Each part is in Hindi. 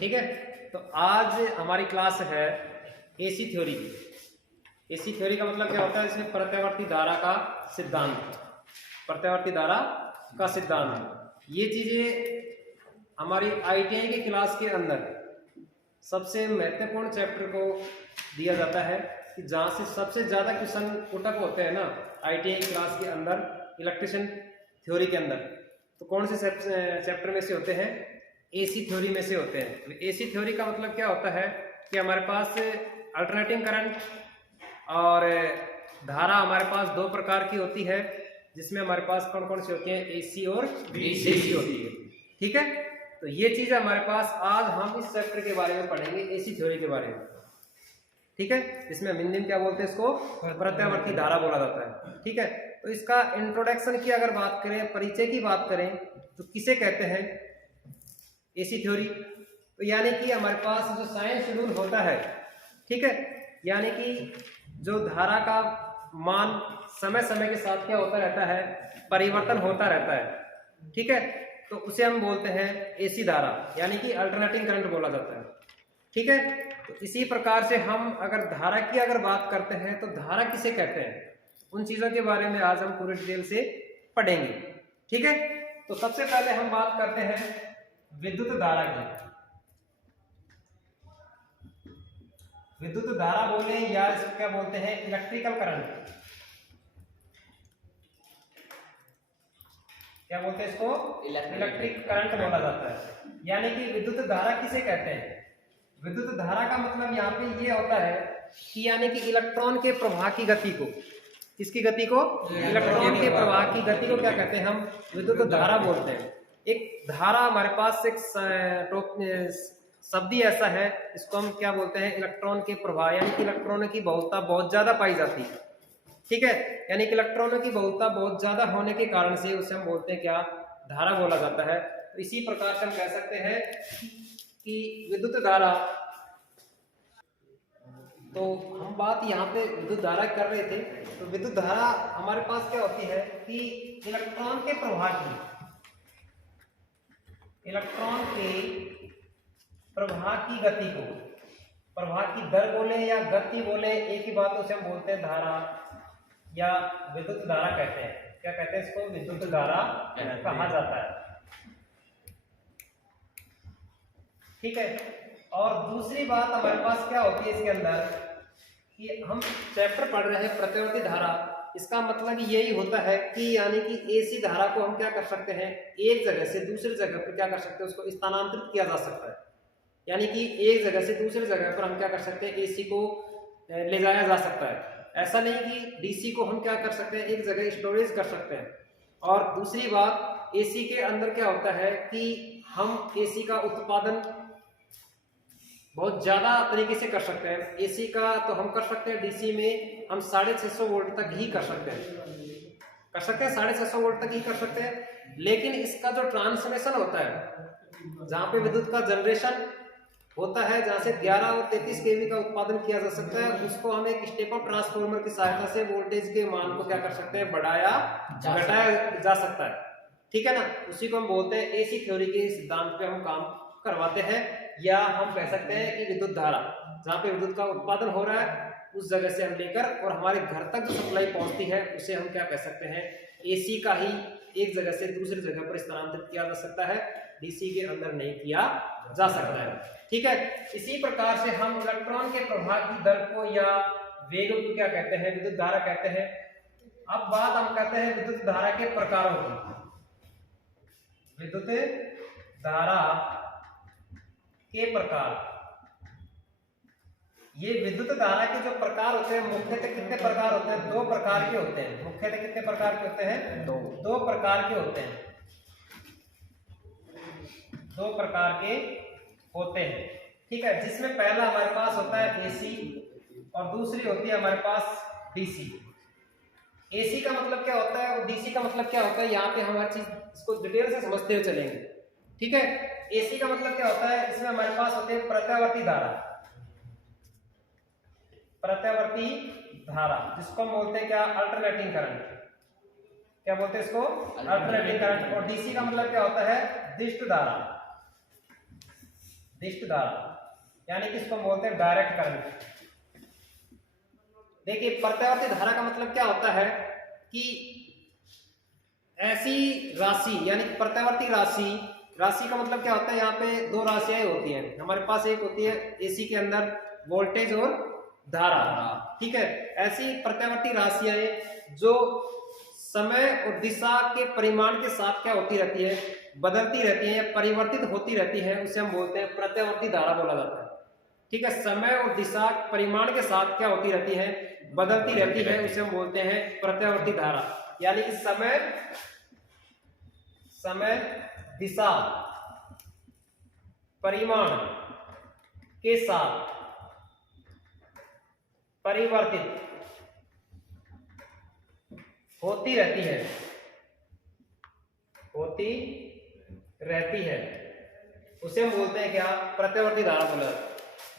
ठीक है। तो आज हमारी क्लास है एसी थ्योरी की। एसी थ्योरी का मतलब क्या होता है? इसमें प्रत्यावर्ती धारा का सिद्धांत, प्रत्यावर्ती धारा का सिद्धांत, ये चीजें हमारी आईटीआई की क्लास के अंदर सबसे महत्वपूर्ण चैप्टर को दिया जाता है कि जहाँ से सबसे ज्यादा क्वेश्चन पुटअप होते हैं ना आईटीआई क्लास के अंदर इलेक्ट्रिशियन थ्योरी के अंदर, तो कौन से चैप्टर में से होते हैं? एसी थ्योरी में से होते हैं। तो एसी थ्योरी का मतलब क्या होता है कि हमारे पास अल्टरनेटिंग करंट और धारा हमारे पास दो प्रकार की होती है, जिसमें हमारे पास कौन कौन सी होती है? एसी और डीसी होती है। ठीक है, तो ये चीज हमारे पास आज हम इस चैप्टर के बारे में पढ़ेंगे, एसी थ्योरी के बारे में। ठीक है, इसमें हिंदी में क्या बोलते हैं? इसको प्रत्यावर्ती धारा बोला जाता है। ठीक है, तो इसका इंट्रोडक्शन की अगर बात करें, परिचय की बात करें, तो किसे कहते हैं एसी थ्योरी? तो यानी कि हमारे पास जो साइंस शेड्यूल होता है, ठीक है, यानी कि जो धारा का मान समय समय के साथ क्या होता रहता है? परिवर्तन होता रहता है। ठीक है, तो उसे हम बोलते हैं एसी धारा, यानी कि अल्टरनेटिंग करंट बोला जाता है। ठीक है, तो इसी प्रकार से हम अगर धारा की अगर बात करते हैं तो धारा किसे कहते हैं, उन चीजों के बारे में आज हम पूरी डिटेल से पढ़ेंगे। ठीक है, तो सबसे पहले हम बात करते हैं विद्युत धारा की। विद्युत धारा बोले या इसको क्या बोलते हैं? Electrical current. क्या बोलते हैं इसको? इलेक्ट्रिक करंट बोला जाता है। यानी कि विद्युत धारा किसे कहते हैं? विद्युत धारा का मतलब यहाँ पे ये होता है कि यानी कि इलेक्ट्रॉन के प्रवाह की गति को, किसकी गति को? इलेक्ट्रॉन के प्रवाह की गति को क्या कहते हैं? हम विद्युत धारा बोलते हैं। एक धारा हमारे पास एक शब्द ही ऐसा है, इसको हम क्या बोलते हैं? इलेक्ट्रॉन के प्रवाह, यानी कि इलेक्ट्रॉनों की बहुलता बहुत ज्यादा पाई जाती है। ठीक है, यानी कि इलेक्ट्रॉनों की बहुलता बहुत ज्यादा होने के कारण से उसे हम बोलते हैं क्या? धारा बोला जाता है। तो इसी प्रकार से हम कह सकते हैं कि विद्युत धारा, तो हम बात यहाँ पे विद्युत धारा कर रहे थे, तो विद्युत धारा हमारे पास क्या होती है कि इलेक्ट्रॉन के प्रवाह की, इलेक्ट्रॉन के प्रवाह की गति को, प्रवाह की दर बोले या गति बोले, एक ही बात, उसे हम बोलते हैं धारा या विद्युत धारा कहते हैं। क्या कहते हैं इसको? विद्युत धारा कहा जाता है। ठीक है, और दूसरी बात हमारे पास क्या होती है इसके अंदर कि हम चैप्टर पढ़ रहे हैं प्रत्यावर्ती धारा, इसका मतलब यही होता है कि यानी कि एसी धारा को हम क्या कर सकते हैं? एक जगह से दूसरी जगह पर क्या कर सकते हैं? उसको स्थानांतरित किया जा सकता है। यानी कि एक जगह से दूसरी जगह पर हम क्या कर सकते हैं? एसी को ले जाया जा सकता है। ऐसा नहीं कि डीसी को हम क्या कर सकते हैं? एक जगह स्टोरेज कर सकते हैं। और दूसरी बात, एसी के अंदर क्या होता है कि हम एसी का उत्पादन बहुत ज्यादा तरीके से कर सकते हैं। एसी का तो हम कर सकते हैं, डीसी में हम 650 वोल्ट तक ही कर सकते हैं, 650 वोल्ट तक ही कर सकते हैं। लेकिन इसका जो ट्रांसमिशन होता है, जहाँ पे विद्युत का जनरेशन होता है, जहाँ से 11 और 33 केवी का उत्पादन किया जा सकता है, उसको हम एक स्टेप अप ट्रांसफार्मर की सहायता से वोल्टेज के मान को क्या कर सकते हैं? बढ़ाया घटाया जा सकता है। ठीक है ना, उसी को हम बोलते हैं एसी थ्योरी के सिद्धांत पे हम काम करवाते हैं। या हम कह सकते हैं कि विद्युत धारा, जहाँ पे विद्युत का उत्पादन हो रहा है, उस जगह से हम लेकर और हमारे घर तक जो सप्लाई पहुंचती है, उसे हम क्या कह सकते हैं? एसी का ही एक जगह से दूसरी जगह पर स्थानांतरित किया जा सकता है, डीसी के अंदर नहीं किया जा सकता है। ठीक है, इसी प्रकार से हम इलेक्ट्रॉन के प्रवाह की दर को या वेग को क्या कहते हैं? विद्युत धारा कहते हैं। अब बात हम कहते हैं विद्युत धारा के प्रकारों की। विद्युत धारा के प्रकार, ये विद्युत धारा के जो प्रकार होते हैं, मुख्यतः कितने प्रकार होते हैं? 2 प्रकार के होते हैं। मुख्यतः कितने प्रकार के होते हैं? 2 प्रकार के होते हैं। 2 प्रकार के होते हैं। ठीक है, जिसमें पहला हमारे पास होता है एसी और दूसरी होती है हमारे पास डीसी। एसी का मतलब क्या होता है और डीसी का मतलब क्या होता है? यहाँ पे हम हर चीज इसको डिटेल से समझते हुए चलेंगे। ठीक है, एसी का मतलब क्या होता है? इसमें हमारे पास होते हैं प्रत्यावर्ती धारा, प्रत्यावर्ती धारा, जिसको हम बोलते हैं क्या? Alternating current. क्या बोलते हैं इसको? Alternating current. और डीसी का मतलब क्या होता है? दिष्ट धारा। दिष्ट धारा, यानी कि इसको बोलते हैं डायरेक्ट करंट। देखिए प्रत्यावर्ती धारा का मतलब क्या होता है कि ऐसी राशि, यानी प्रत्यावर्ती राशि, राशि का मतलब क्या होता है, यहाँ पे दो राशियां होती हैं हमारे पास, एक होती है एसी के अंदर वोल्टेज और धारा, ठीक है। ऐसी प्रत्यावर्ती राशियां जो समय और दिशा के परिमाण के साथ क्या होती रहती है, बदलती रहती है या परिवर्तित होती रहती है, उसे हम बोलते हैं प्रत्यावर्ती धारा बोला जाता है, ठीक है। समय और दिशा परिमाण के साथ क्या होती रहती है, बदलती रहती है, उसे हम बोलते हैं प्रत्यावर्ती धारा। यानी कि समय दिशा परिमाण के साथ परिवर्तित होती रहती है, उसे हम बोलते हैं क्या, प्रत्यावर्ती धारा बोला।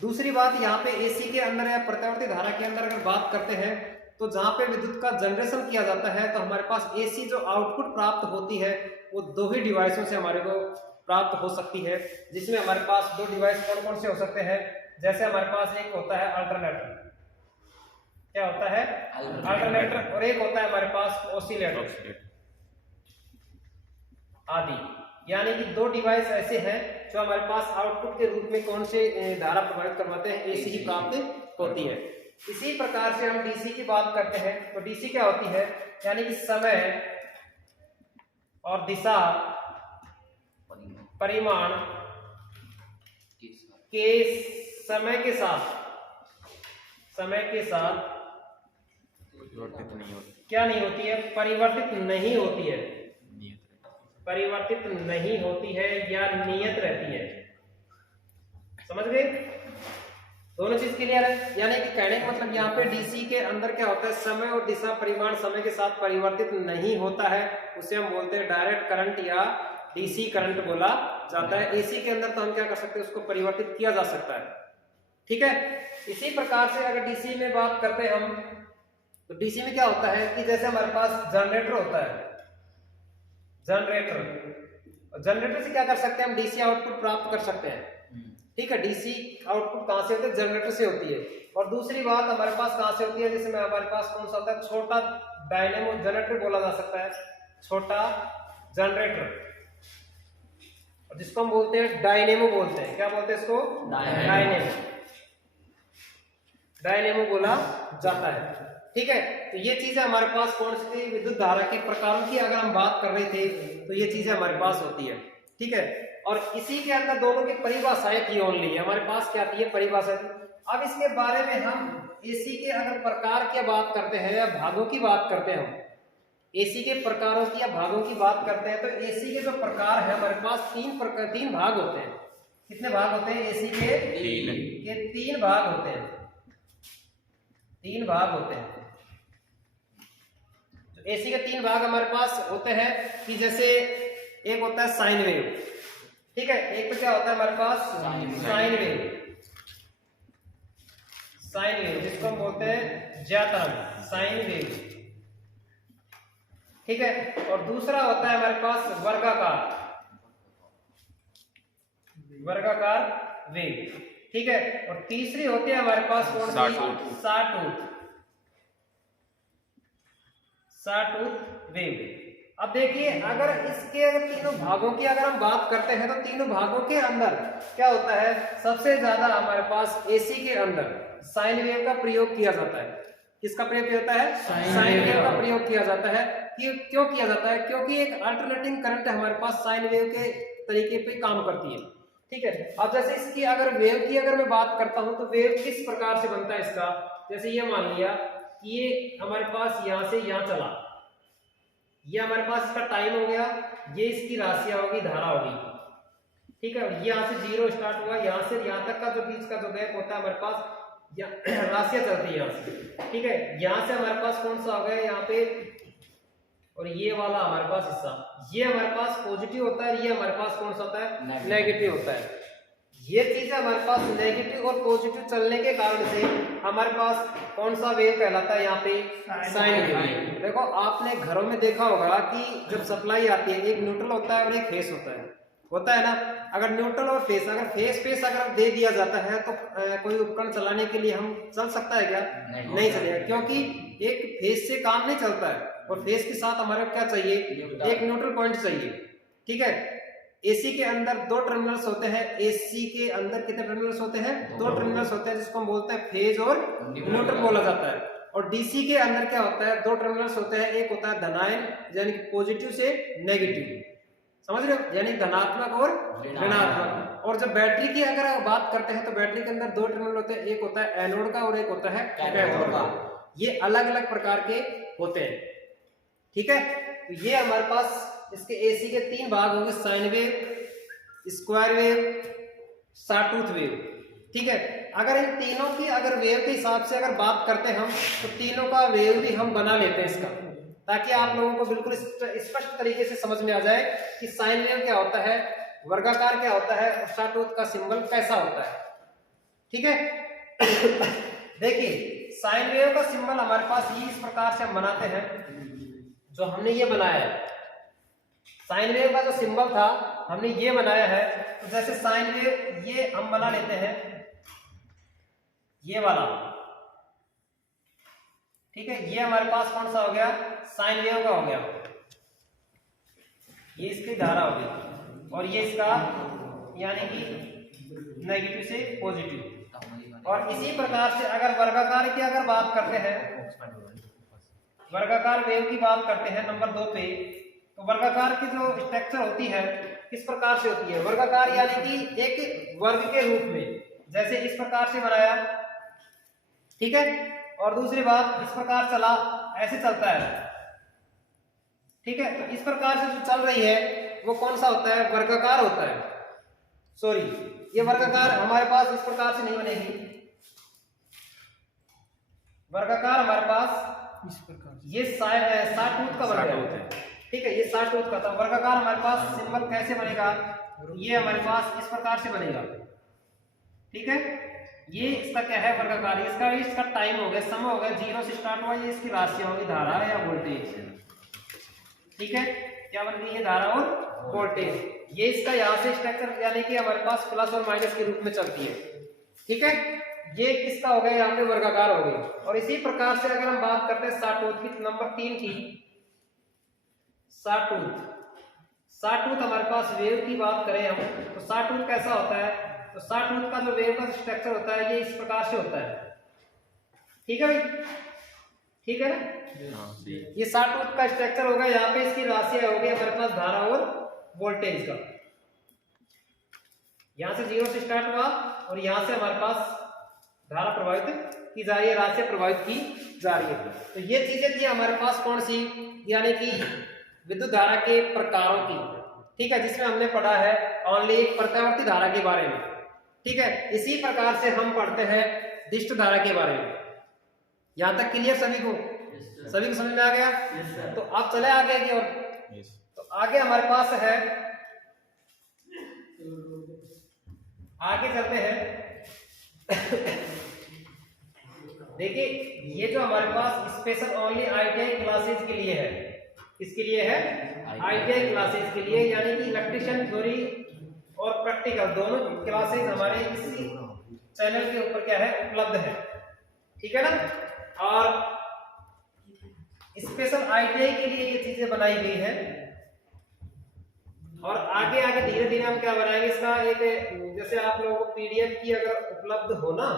दूसरी बात, यहाँ पे एसी के अंदर या प्रत्यावर्ती धारा के अंदर अगर बात करते हैं तो जहां पे विद्युत का जनरेशन किया जाता है तो हमारे पास एसी जो आउटपुट प्राप्त होती है वो दो ही डिवाइसों से हमारे को प्राप्त हो सकती है, जिसमें हमारे पास दो डिवाइस कौन कौन से हो सकते हैं, जैसे हमारे पास एक होता है अल्टरनेटर, क्या होता है अल्टरनेटर, और एक होता है हमारे पास ऑसिलेटर आदि। यानी कि दो डिवाइस ऐसे हैं जो हमारे पास आउटपुट के रूप में कौन से धारा प्रभावित करवाते हैं, एसी ही प्राप्त होती है। इसी प्रकार से हम डीसी की बात करते हैं तो डीसी क्या होती है, यानी कि समय और दिशा परिमाण के समय के साथ क्या नहीं होती है, परिवर्तित नहीं होती है, परिवर्तित नहीं होती है या नियत रहती है। समझ गए, दोनों चीज क्लियर है। यानी कि कहने का मतलब यहाँ पे डीसी के अंदर क्या होता है, समय और दिशा परिमाण समय के साथ परिवर्तित नहीं होता है, उसे हम बोलते हैं डायरेक्ट करंट या डीसी करंट बोला जाता है। एसी के अंदर तो हम क्या कर सकते हैं, उसको परिवर्तित किया जा सकता है, ठीक है। इसी प्रकार से अगर डीसी में बात करते हैं हम तो डीसी में क्या होता है कि जैसे हमारे पास जनरेटर होता है, जनरेटर से क्या कर सकते हैं हम, डीसी आउटपुट प्राप्त कर सकते हैं, ठीक है। डीसी आउटपुट कहां से होती है, जनरेटर से होती है। और दूसरी बात हमारे पास कहां से होती है, जैसे हमारे पास कौन सा होता है, छोटा डायनेमो जनरेटर बोला जा सकता है, छोटा जनरेटर, जिसको हम बोलते हैं डायनेमो बोलते हैं, क्या बोलते हैं इसको, डायनेमो बोला जाता है, ठीक है। तो ये चीजें हमारे पास कौन सी विद्युत धारा के प्रकारों की अगर हम बात कर रहे थे तो ये चीजें हमारे पास होती है, ठीक है। और इसी के अंदर दोनों की परिभाषाएं की ओनली है, हमारे पास क्या आती है, परिभाषा। अब इसके बारे में हम एसी के अगर प्रकार की बात करते हैं या भागों की बात करते हैं, हम एसी के प्रकारों की या भागों की बात करते हैं तो एसी के जो प्रकार है हमारे पास तीन भाग होते हैं। कितने भाग होते हैं एसी के? तीन भाग होते हैं, तीन भाग होते हैं। तो एसी के तीन भाग हमारे पास होते हैं कि जैसे एक होता है साइन वेव, ठीक है। एक तो क्या होता है हमारे पास साइन वेव, जिसको हम बोलते हैं ज्यातरंग, साइन वेव, ठीक है। और दूसरा होता है हमारे पास वर्गाकार वेव, ठीक है। और तीसरी होती है हमारे पास कौन सी, सॉटूथ वेव। अब देखिए अगर इसके तीनों भागों की अगर हम बात करते हैं तो तीनों भागों के अंदर क्या होता है, सबसे ज्यादा हमारे पास एसी के अंदर साइन वेव का प्रयोग किया जाता है। किसका प्रयोग किया जाता है? साइन वेव का प्रयोग किया जाता है। क्यों किया जाता है? क्योंकि एक अल्टरनेटिंग करंट हमारे पास साइन वेव के तरीके पे काम करती है, ठीक है। अब जैसे इसकी अगर वेव की अगर मैं बात करता हूं तो वेव किस प्रकार से बनता है इसका, जैसे ये मान लिया कि ये हमारे पास यहां से यहां चला, ये हमारे पास इसका टाइम हो गया, ये इसकी राशियां होगी, धारा होगी, ठीक है। ये यहाँ से 0 स्टार्ट हुआ, यहाँ से यहाँ तक का जो बीच का जो गैप होता है हमारे पास राशियां चलती है यहाँ से, ठीक है। यहाँ से हमारे पास कौन सा हो गया यहाँ पे, और ये वाला हमारे पास हिस्सा, ये हमारे पास पॉजिटिव होता है, ये हमारे पास कौन सा होता है, नेगेटिव होता है। ये चीजें हमारे पास नेगेटिव और पॉजिटिव चलने के कारण से हमारे पास कौन सा वेव कहलाता है, यहाँ पे साइन वेव। देखो आपने घरों में देखा होगा कि जब सप्लाई आती है एक न्यूट्रल होता है और एक फेस होता है, होता है ना। अगर न्यूट्रल और फेस, अगर फेस फेस अगर दे दिया जाता है तो कोई उपकरण चलाने के लिए हम चल सकता है क्या? नहीं चलेगा, क्योंकि एक फेस से काम नहीं चलता है, और फेस के साथ हमारे क्या चाहिए? एक न्यूट्रल पॉइंट चाहिए। ठीक है, एसी के अंदर 2 टर्मिनल्स होते हैं। एसी के अंदर कितने टर्मिनल्स होते हैं? 2 टर्मिनल्स होते हैं, जिसको हम बोलते हैं फेज और न्यूट्रल बोला जाता है। और डीसी के अंदर क्या होता है? 2 टर्मिनल्स होते हैं, एक होता है धनायन यानी कि पॉजिटिव से नेगेटिव, समझ रहे हो, यानी धनात्मक और ऋणात्मक। और जब बैटरी की अगर बात करते हैं तो बैटरी के अंदर 2 टर्मिनल होते हैं, एक होता है एनोड का और एक होता है कैथोड का। ये अलग अलग प्रकार के होते हैं। ठीक है, तो ये हमारे पास इसके एसी के 3 भाग होंगे, sine wave, square wave, sawtooth wave. ठीक है, अगर इन तीनों की अगर वेव के हिसाब से अगर बात करते हैं हम, तो तीनों का वेव भी हम बना लेते हैं इसका, ताकि आप लोगों को बिल्कुल स्पष्ट तरीके से समझ में आ जाए कि साइन वेव क्या होता है, वर्गाकार क्या होता है और सॉटूथ का सिंबल कैसा होता है। ठीक है देखिए, साइन वेव का सिंबल हमारे पास ये इस प्रकार से हम बनाते हैं, जो हमने ये बनाया है। साइन वेव का जो सिंबल था हमने ये बनाया है, तो जैसे साइन वेव ये हम बना लेते हैं, ये वाला। ठीक है, ये हमारे पास कौन सा हो गया? साइन वेव का हो गया। ये इसकी धारा हो गई, और ये इसका यानी कि नेगेटिव से पॉजिटिव। और इसी प्रकार से अगर वर्गाकार की अगर बात करते हैं, वर्गाकार वेव की बात करते हैं नंबर 2 पे, तो वर्गाकार की जो स्ट्रक्चर होती है किस प्रकार से होती है? वर्गाकार यानी कि एक वर्ग के रूप में, जैसे इस प्रकार से बनाया, ठीक है, और दूसरी बात इस प्रकार चला, ऐसे चलता है। ठीक है, तो इस प्रकार से जो चल रही है वो कौन सा होता है? वर्गाकार होता है। सॉरी, ये वर्गाकार हमारे पास इस प्रकार से नहीं बनेगी। वर्गाकार हमारे पास इस प्रकार, ये सॉटूथ का बन गया। ठीक है, ये सॉटूथ का था। वर्गाकार हमारे पास सिंबल कैसे बनेगा? ये हमारे पास इस प्रकार से बनेगा। ठीक है, ये इसका क्या है? वर्गाकार। इसका टाइम हो गया, समय हो गया, 0 से स्टार्ट हुआ। ये इसकी राशि होगी, धारा या वोल्टेज। ठीक है, क्या बन गई? ये धारा और वोल्टेज। ये इसका यहाँ से स्ट्रक्चर यानी कि हमारे पास प्लस और माइनस के रूप में चलती है। ठीक है, ये किसका हो गया? यहाँ पे वर्गाकार हो गई। और इसी प्रकार से अगर हम बात करते हैं सॉटूथ की, नंबर 3 की, सॉटूथ हमारे पास वेव की बात करें हम, तो सॉटूथ कैसा होता है? तो सॉटूथ का जो वेव का स्ट्रक्चर होता है ये इस प्रकार से होता है। ठीक है भाई, ठीक है ना? ये सॉटूथ का स्ट्रक्चर होगा। यहाँ पे इसकी राशियां होगी हमारे पास धारा और वोल्टेज का। यहाँ से 0 से स्टार्ट हुआ और यहाँ से हमारे पास धारा प्रवाहित की जा रही है, राशियां प्रवाहित की जा रही है। तो ये चीजें थी हमारे पास कौन सी? यानी कि विद्युत धारा के प्रकारों की। ठीक है, जिसमें हमने पढ़ा है ओनली एक प्रत्यावर्ती धारा के बारे में। ठीक है, इसी प्रकार से हम पढ़ते हैं दिष्ट धारा के बारे में। यहां तक क्लियर सभी को? सभी को समझ में आ गया? तो आप चले आगे की ओर। तो आगे हमारे पास है, आगे चलते हैं। देखिए, ये जो हमारे पास स्पेशल ओनली आईटीआई क्लासेस के लिए है। किसके लिए है? आईटीआई क्लासेस के लिए, यानी कि इलेक्ट्रिशियन थ्योरी और प्रैक्टिकल दोनों क्लासेस हमारे इसी चैनल के ऊपर क्या है? उपलब्ध है। ठीक है ना? और स्पेशल आईटीआई के लिए ये चीजें बनाई गई है। और आगे आगे धीरे धीरे हम क्या बनाएंगे इसका एक, जैसे आप लोगों को पीडीएफ की अगर उपलब्ध हो ना,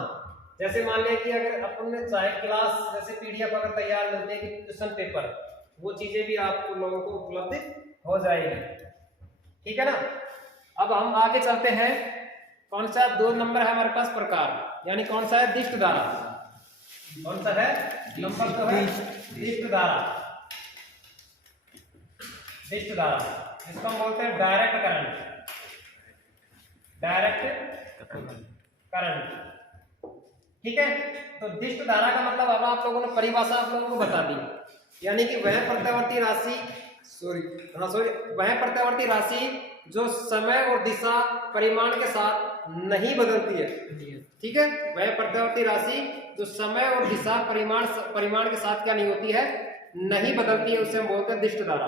जैसे मान लिया कि अगर अपन ने चाहे क्लास जैसे पीडीएफ अगर तैयार मिलते हैं कि क्वेश्चन पेपर, वो चीजें भी आप लोगों को उपलब्ध हो जाएगी। ठीक है ना? अब हम आगे चलते हैं। कौन सा 2 नंबर है हमारे पास प्रकार, यानी कौन सा है? दिष्ट धारा। कौन सा है? नंबर 2 है दिष्ट धारा। दिष्ट धारा जिसको हम बोलते हैं डायरेक्ट करंट। Direct current. ठीक है, तो दिष्ट धारा का मतलब अब आप लोगों ने परिभाषा आप लोगों को बता दी, यानी कि वह प्रत्यावर्ती राशि, वह प्रत्यावर्ती राशि जो समय और दिशा परिमाण के साथ नहीं बदलती है। ठीक है, वह प्रत्यावर्ती राशि जो समय और दिशा परिमाण के साथ क्या नहीं होती है? नहीं बदलती है, उसे हम बोलते हैं दिष्ट धारा।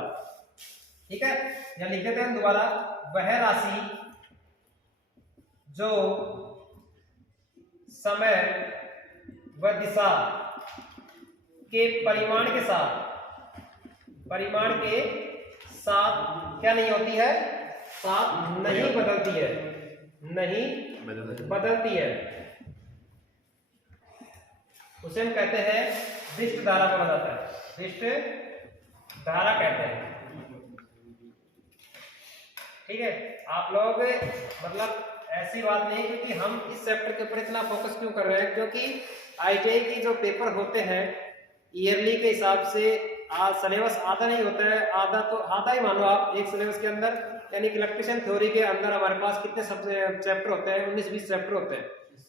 ठीक है, या लिख देते हैं दोबारा, वह राशि जो समय व दिशा के परिमाण के साथ क्या नहीं होती है, साथ नहीं बदलती है, नहीं बदलती है, उसे हम कहते हैं विशिष्ट धारा को बताता है, विशिष्ट धारा कहते हैं। ठीक है, आप लोग मतलब ऐसी बात नहीं, क्योंकि हम इस चैप्टर के ऊपर इतना फोकस क्यों कर रहे हैं, क्योंकि आईटीआई की जो पेपर होते हैं ईयरली के हिसाब से सिलेबस आधा नहीं होता है, आधा ही मानो आप एक सिलेबस के अंदर, यानी कि इलेक्ट्रिशियन थ्योरी के अंदर हमारे पास कितने चैप्टर होते हैं, 19-20 चैप्टर होते हैं।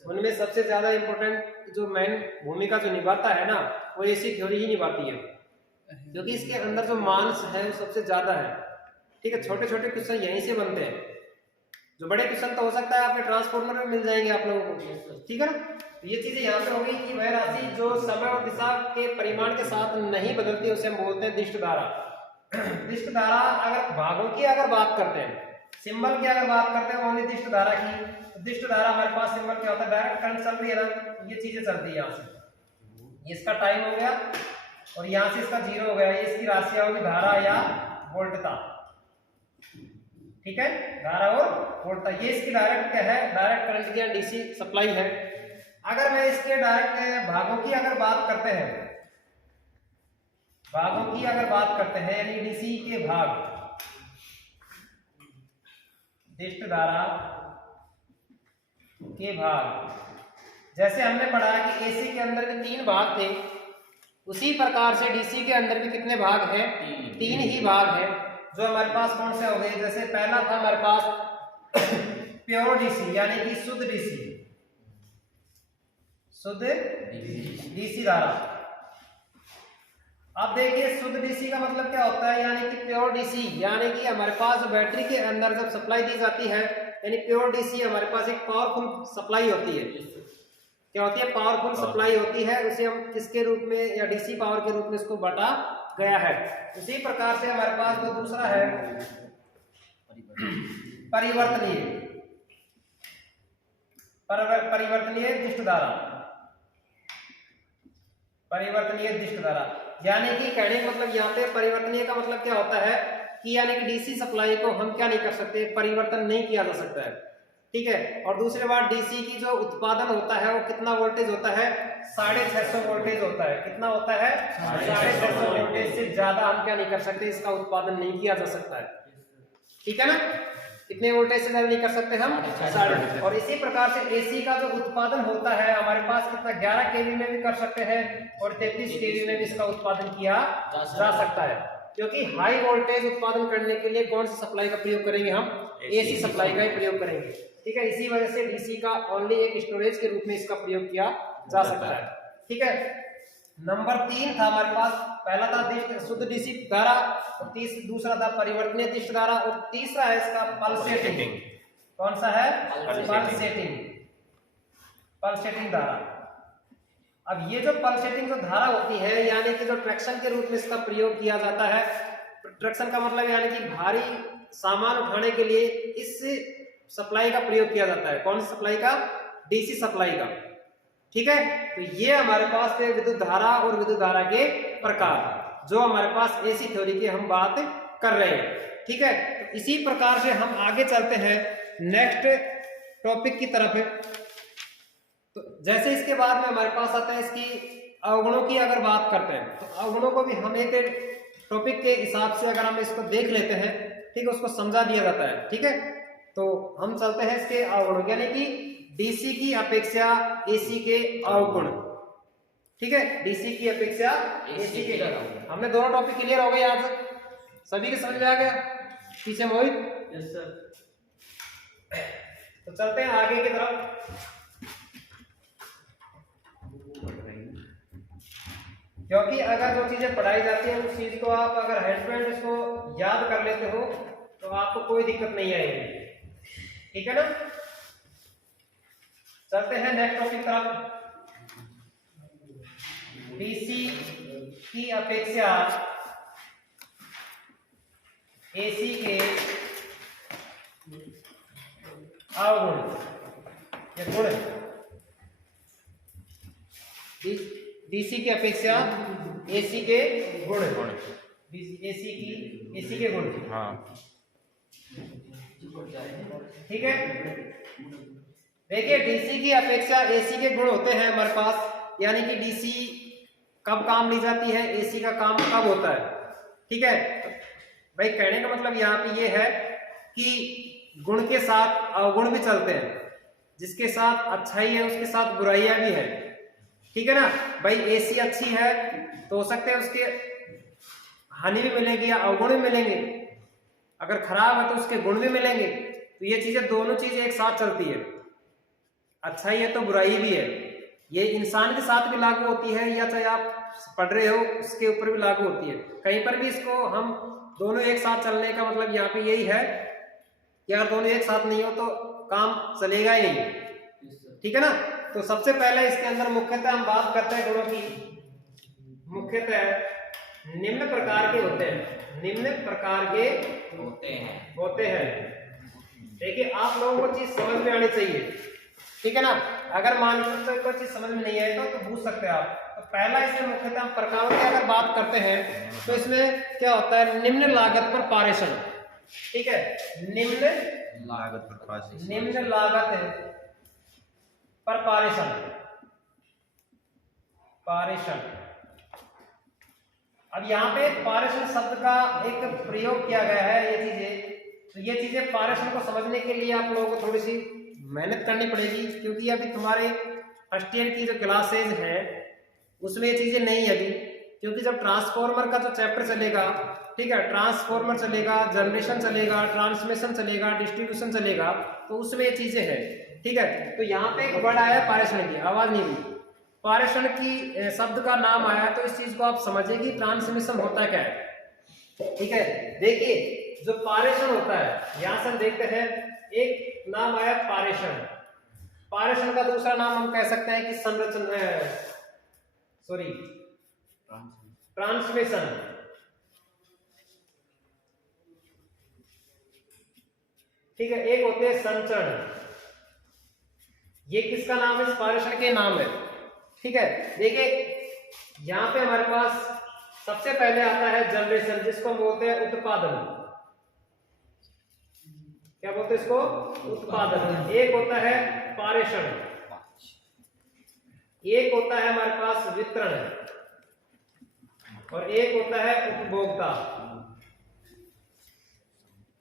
उनमें सबसे ज्यादा इंपॉर्टेंट जो मेन भूमिका जो निभाता है ना, वो एसी थ्योरी ही निभाती है, क्योंकि इसके अंदर जो मार्क्स है वो सबसे ज्यादा है। ठीक है, छोटे छोटे क्वेश्चन यहीं से बनते हैं, जो बड़े क्वेश्चन तो हो सकता है आपके ट्रांसफॉर्मर में मिल जाएंगे आप लोगों को। ठीक है ना, तो ये चीजें यहाँ पे होगी कि वह राशि जो समय और दिशा के परिमाण के साथ नहीं बदलती, उसे हम बोलते हैं दिष्ट धारा। दिष्ट धारा अगर भागों की अगर बात करते हैं, सिंबल की अगर बात करते हैं ओनली दिष्ट धारा की, तो दिष्ट धारा हमारे पास सिंबल क्या होता है, डायरेक्ट करंट चल रही है ना, ये चीजें चलती है यहाँ से, इसका टाइम हो गया और यहाँ से इसका 0 हो गया, ये इसकी राशि होगी धारा या वोल्टता। ठीक है, धारा और वोल्टता, ये इसकी डायरेक्ट क्या है, डायरेक्ट करंट की डीसी सप्लाई है। अगर मैं इसके डायरेक्ट भागों की अगर बात करते हैं, भागों की अगर बात करते हैं, यानी डीसी के भाग, दिष्ट धारा के भाग, जैसे हमने पढ़ा कि एसी के अंदर के 3 भाग थे, उसी प्रकार से डीसी के अंदर भी कितने भाग हैं, 3 ही भाग हैं, जो हमारे पास कौन से हो गए। जैसे पहला था हमारे पास प्योर डीसी, यानी कि शुद्ध डीसी, शुद्ध डीसी धारा। अब देखिए शुद्ध डीसी का मतलब क्या होता है, यानी कि प्योर डीसी, यानी कि हमारे पास बैटरी के अंदर जब सप्लाई दी जाती है, यानी प्योर डीसी हमारे पास एक पावरफुल सप्लाई होती है। क्या होती है, पावरफुल सप्लाई होती है, उसे हम किसके रूप में, या डीसी पावर के रूप में इसको बांटा गया है। उसी प्रकार से हमारे पास जो दूसरा है परिवर्तनीय, परिवर्तनीय दिष्ट धारा, परिवर्तनीय दिष्ट धारा, यानी कि कहने का मतलब यहाँ पे परिवर्तनीय का मतलब क्या होता है कि यानी कि डीसी सप्लाई को हम क्या नहीं कर सकते, परिवर्तन नहीं किया जा सकता है। ठीक है, और दूसरी बात डीसी की जो उत्पादन होता है वो कितना वोल्टेज होता है, 650 वोल्टेज होता है। कितना होता है, 650 वोल्टेज से ज्यादा हम क्या नहीं कर सकते, इसका उत्पादन नहीं किया जा सकता है। ठीक है ना, कितने वोल्टेज से ज्यादा नहीं कर सकते हम, 650। और इसी प्रकार से एसी का जो उत्पादन होता है हमारे पास कितना, 11 केवी में भी कर सकते हैं और 33 केवी में भी इसका उत्पादन किया जा सकता है। क्योंकि हाई वोल्टेज उत्पादन करने के लिए कौन सी सप्लाई का प्रयोग करेंगे, हम एसी सप्लाई का ही प्रयोग करेंगे। ठीक है, इसी वजह से डीसी का ओनली एक स्टोरेज के रूप में इसका प्रयोग किया जा सकता है। ठीक है, नंबर 3 था हमारे पास, पहला था शुद्ध डीसी धारा, और दूसरा था परिवर्तनीय दिष्ट धारा, और तीसरा है इसका पल्सेटिंग। कौन सा है, पल्सेटिंग, पल्सेटिंग धारा। अब ये जो पल्सेटिंग जो धारा होती है, यानी कि जो ट्रैक्शन के रूप में इसका प्रयोग किया जाता है, ट्रैक्शन का मतलब यानी कि भारी सामान उठाने के लिए इस सप्लाई का प्रयोग किया जाता है। कौन सी सप्लाई का, डीसी सप्लाई का। ठीक है, तो ये हमारे पास थे विद्युत धारा और विद्युत धारा के प्रकार, जो हमारे पास एसी थ्योरी की हम बात कर रहे हैं। ठीक है, तो इसी प्रकार से हम आगे चलते हैं नेक्स्ट टॉपिक की तरफ। तो जैसे इसके बाद में हमारे पास आता है इसकी अवगुणों की अगर बात करते हैं, तो अवगुणों को भी हम एक टॉपिक के हिसाब से अगर हम इसको देख लेते हैं, ठीक है, उसको समझा दिया जाता है। ठीक है, तो हम चलते हैं इसके अवगुण, यानी कि डीसी की अपेक्षा एसी के अवगुण। ठीक है, डीसी की अपेक्षा एसी के अवगुण। हमने दोनों टॉपिक क्लियर हो गए आज, सभी के समझ में आ गया। पीछे मोहित, यस सर। तो चलते हैं आगे की तरफ, क्योंकि अगर जो चीजें पढ़ाई जाती है उस चीज को आप अगर हैंड टू हैंड इसको याद कर लेते हो तो आपको कोई दिक्कत नहीं आएगी। ठीक है ना, चलते हैं नेक्स्ट टॉपिक तरफ। डीसी की अपेक्षा एसी के अवगुण, ये गुण डीसी की अपेक्षा एसी के गुण, एसी के गुण। हाँ ठीक है, देखिए डीसी की अपेक्षा एसी के गुण होते हैं हमारे पास, यानी कि डीसी कब काम ली जाती है, एसी का काम कब होता है। ठीक है भाई, कहने का मतलब यहाँ पे ये है कि गुण के साथ अवगुण भी चलते हैं, जिसके साथ अच्छाई है उसके साथ बुराइयां भी है। ठीक है ना भाई, एसी अच्छी है तो हो सकते हैं उसके हानि भी मिलेगी या अवगुण भी मिलेंगे, अगर खराब है तो उसके गुण भी मिलेंगे। तो ये चीजें दोनों चीजें एक साथ चलती है, अच्छाई है तो बुराई भी है। ये इंसान के साथ भी लागू होती है, या चाहे आप पढ़ रहे हो उसके ऊपर भी लागू होती है। कहीं पर भी इसको हम दोनों एक साथ चलने का मतलब यहाँ पे यही है कि अगर दोनों एक साथ नहीं हो तो काम चलेगा ही नहीं। ठीक है ना, तो सबसे पहले इसके अंदर मुख्यतः हम बात करते हैं गुणों की। मुख्यतः निम्न प्रकार के होते हैं, निम्न प्रकार के होते हैं। देखिए आप लोगों को चीज समझ में आनी चाहिए। ठीक है ना, अगर मान लो कोई चीज समझ में नहीं आए तो पूछ सकते हैं आप। तो पहला इसमें मुख्यतः हम प्रकारों की अगर बात करते हैं तो इसमें क्या होता है, निम्न लागत पर पारेषण। ठीक है, निम्न लागत पर पारेषण, अब यहाँ पे पारेषण शब्द का एक प्रयोग किया गया है। ये चीजें, तो ये चीजें पारेषण को समझने के लिए आप लोगों को थोड़ी सी मेहनत करनी पड़ेगी, क्योंकि अभी तुम्हारे फर्स्ट ईयर की जो क्लासेज है उसमें ये चीजें नहीं है अभी। क्योंकि जब ट्रांसफॉर्मर का जो चैप्टर चलेगा, ठीक है, ट्रांसफॉर्मर चलेगा, जनरेशन चलेगा, ट्रांसमिशन चलेगा, डिस्ट्रीब्यूशन चलेगा, तो उसमें ये चीजें हैं। ठीक है, तो यहाँ पे एक वर्ड आया पारेषण की, आवाज नहीं दी, पारेषण की शब्द का नाम आया, तो इस चीज को आप समझिए कि ट्रांसमिशन होता क्या है। ठीक है, देखिए जो पारेषण होता है, यहां से हम देखते हैं एक नाम आया पारेषण। पारेषण का दूसरा नाम हम कह सकते हैं कि ट्रांसमिशन। ठीक है, एक होते हैं संचरण, ये किसका नाम है, इस पारेषण के नाम है। ठीक है, देखिए यहां पे हमारे पास सबसे पहले आता है जनरेशन, जिसको हम बोलते हैं उत्पादन। क्या बोलते हैं इसको, उत्पादन। एक होता है पारेषण, एक होता है हमारे पास वितरण, और एक होता है उपभोक्ता।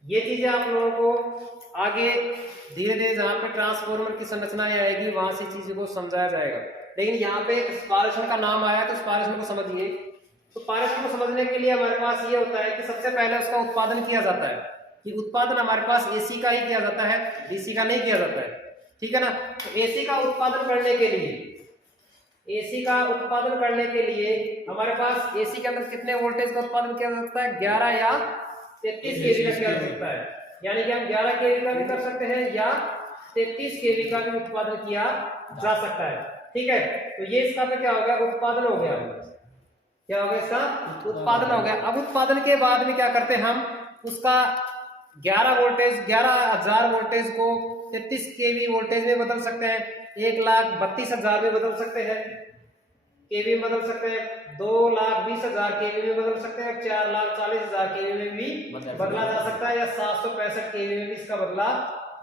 ये चीजें आप लोगों को आगे धीरे धीरे जहां पे ट्रांसफॉर्मर की संरचना आएगी वहां से चीजों को समझाया जाएगा। लेकिन यहाँ पे पारेषण का नाम आया तो इस पारेषण को समझिए। तो पारेषण को समझने के लिए हमारे पास ये होता है कि सबसे पहले उसका उत्पादन किया जाता है, कि उत्पादन हमारे पास एसी का ही किया जाता है, डीसी का नहीं किया जाता है। ठीक है ना, तो एसी का उत्पादन करने के लिए, एसी का उत्पादन करने के लिए हमारे पास एसी के अंदर कितने वोल्टेज का उत्पादन किया जा सकता है, 11 या 33 केवी का किया जा सकता है। यानी कि हम 11 केवी का भी कर सकते हैं या 33 केवी का भी उत्पादन किया जा सकता है। ठीक है, तो ये इसका तो क्या हो गया, उत्पादन हो गया। क्या हो गया, इसका उत्पादन हो गया। अब उत्पादन के बाद में क्या करते हैं हम, उसका 11 वोल्टेज, 11,000 वोल्टेज को 33 केवी वोल्टेज में बदल सकते हैं, 1,32,000 में बदल सकते हैं, केवी में बदल सकते हैं, 2,20,000 केवी में बदल सकते हैं, 4,40,000 केवी में भी बदला जा सकता है, या 765 केवी में भी इसका बदला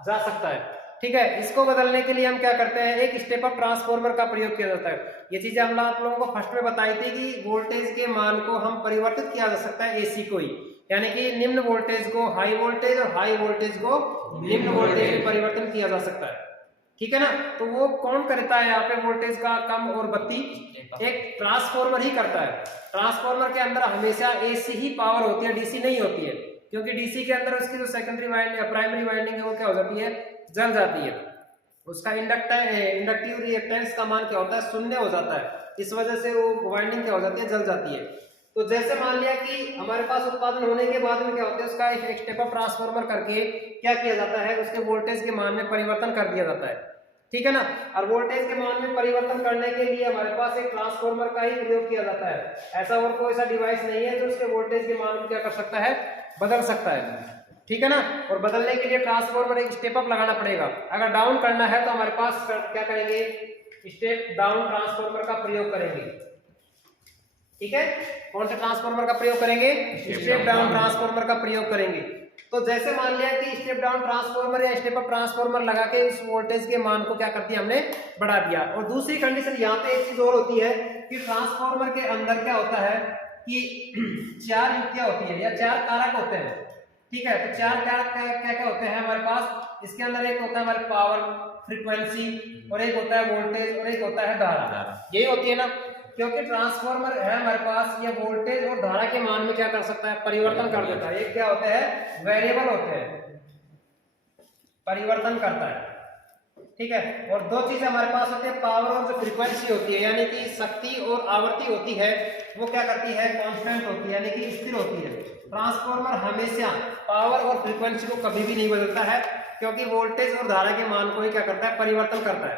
जा सकता है। ठीक है, इसको बदलने के लिए हम क्या करते हैं, एक स्टेप अप ट्रांसफार्मर का प्रयोग किया जाता है। ये चीजें हम आप लोगों को फर्स्ट में बताई थी कि वोल्टेज के मान को हम परिवर्तित किया जा सकता है एसी को ही, यानी कि निम्न वोल्टेज को हाई वोल्टेज और हाई वोल्टेज को निम्न वोल्टेज में परिवर्तन किया जा सकता है। ठीक है ना, तो वो कौन करता है यहाँ पे वोल्टेज का कम और बत्ती, एक ट्रांसफार्मर ही करता है। ट्रांसफार्मर के अंदर हमेशा एसी ही पावर होती है, डीसी नहीं होती है, क्योंकि डीसी के अंदर उसकी जो सेकेंडरी वाइंडिंग, प्राइमरी वाइंडिंग है वो क्या हो जाती है, जल जाती है। उसका इंडक्टिव रिएक्टेंस का मान क्या होता है, 0 हो जाता है, इस वजह से वो वाइंडिंग क्या हो जाती है, जल जाती है। तो जैसे मान लिया कि हमारे पास उत्पादन होने के बाद में क्या होता है, उसका एक स्टेप अप ट्रांसफार्मर करके क्या किया जाता है, उसके वोल्टेज के मान में परिवर्तन कर दिया जाता है। ठीक है ना, और वोल्टेज के मान में परिवर्तन करने के लिए हमारे पास एक ट्रांसफार्मर का ही प्रयोग किया जाता है। ऐसा और कोई सा डिवाइस नहीं है जो उसके वोल्टेज के मान को क्या कर सकता है, बदल सकता है, ठीक है ना। और बदलने के लिए ट्रांसफॉर्मर एक स्टेप अप लगाना पड़ेगा। अगर डाउन करना है तो हमारे पास क्या करेंगे, स्टेप डाउन ट्रांसफॉर्मर का प्रयोग करेंगे, ठीक है। कौन से ट्रांसफॉर्मर का प्रयोग करेंगे, स्टेप डाउन ट्रांसफॉर्मर का प्रयोग करेंगे। तो जैसे मान लिया कि स्टेप डाउन ट्रांसफॉर्मर या स्टेप अप ट्रांसफॉर्मर लगा के उस वोल्टेज के मान को क्या कर दिया हमने, बढ़ा दिया। और दूसरी कंडीशन यहाँ पे एक चीज और होती है कि ट्रांसफॉर्मर के अंदर क्या होता है कि 4 युक्तियां होती है या 4 कारक होते हैं, ठीक है। तो 4 कारक क्या क्या होते हैं हमारे पास, इसके अंदर एक होता है हमारे पावर, फ्रीक्वेंसी, और एक होता है वोल्टेज, और एक होता है धारा। यही होती है ना, क्योंकि ट्रांसफॉर्मर है हमारे पास, ये वोल्टेज और धारा के मान में क्या कर सकता है, परिवर्तन कर देता है। ये क्या होते हैं, वेरिएबल होते हैं, परिवर्तन करता है, ठीक है। और दो चीजें हमारे पास होती है, पावर और जो फ्रीक्वेंसी होती है, यानी कि शक्ति और आवृत्ति होती है, वो क्या करती है, कांस्टेंट होती है, यानी कि स्थिर होती है। ट्रांसफॉर्मर हमेशा पावर और फ्रीक्वेंसी को कभी भी नहीं बदलता है, क्योंकि वोल्टेज और धारा के मान को ही क्या करता है, परिवर्तन करता है,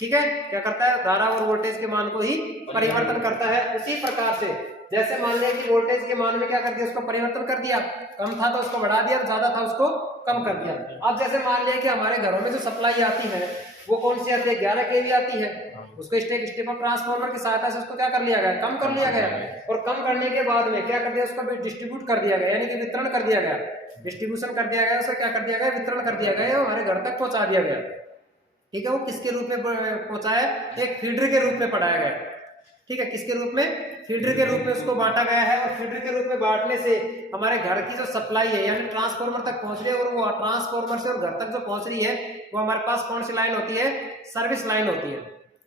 ठीक है। क्या करता है, धारा और वोल्टेज के मान को ही परिवर्तन करता है। उसी प्रकार से जैसे मान लिया कि वोल्टेज के मान में क्या कर दिया, उसको परिवर्तन कर दिया, कम था तो उसको बढ़ा दिया, ज्यादा था उसको कम कर दिया। अब जैसे मान लिया कि हमारे घरों में जो सप्लाई आती है वो कौन सी आती है, 11 kV आती है, उसको स्टेप अप ट्रांसफार्मर की सहायता से उसको क्या कर लिया गया, कम कर लिया गया। और कम करने के बाद में क्या कर दिया, उसको डिस्ट्रीब्यूट कर दिया गया, यानी कि वितरण कर दिया गया, डिस्ट्रीब्यूशन कर दिया गया, उसको क्या कर दिया गया, वितरण कर दिया गया, हमारे घर तक पहुंचा दिया गया, ठीक है। वो किसके रूप में पहुंचाया, एक फीडर के रूप में पढ़ाया गया, ठीक है। किसके रूप में, फीडर के रूप में उसको बांटा गया है। और फीडर के रूप में बांटने से हमारे घर की जो सप्लाई है, यानी ट्रांसफार्मर तक पहुंच रही है, और वो ट्रांसफार्मर से और घर तक जो पहुंच रही है वो हमारे पास कौन सी लाइन होती है, सर्विस लाइन होती है।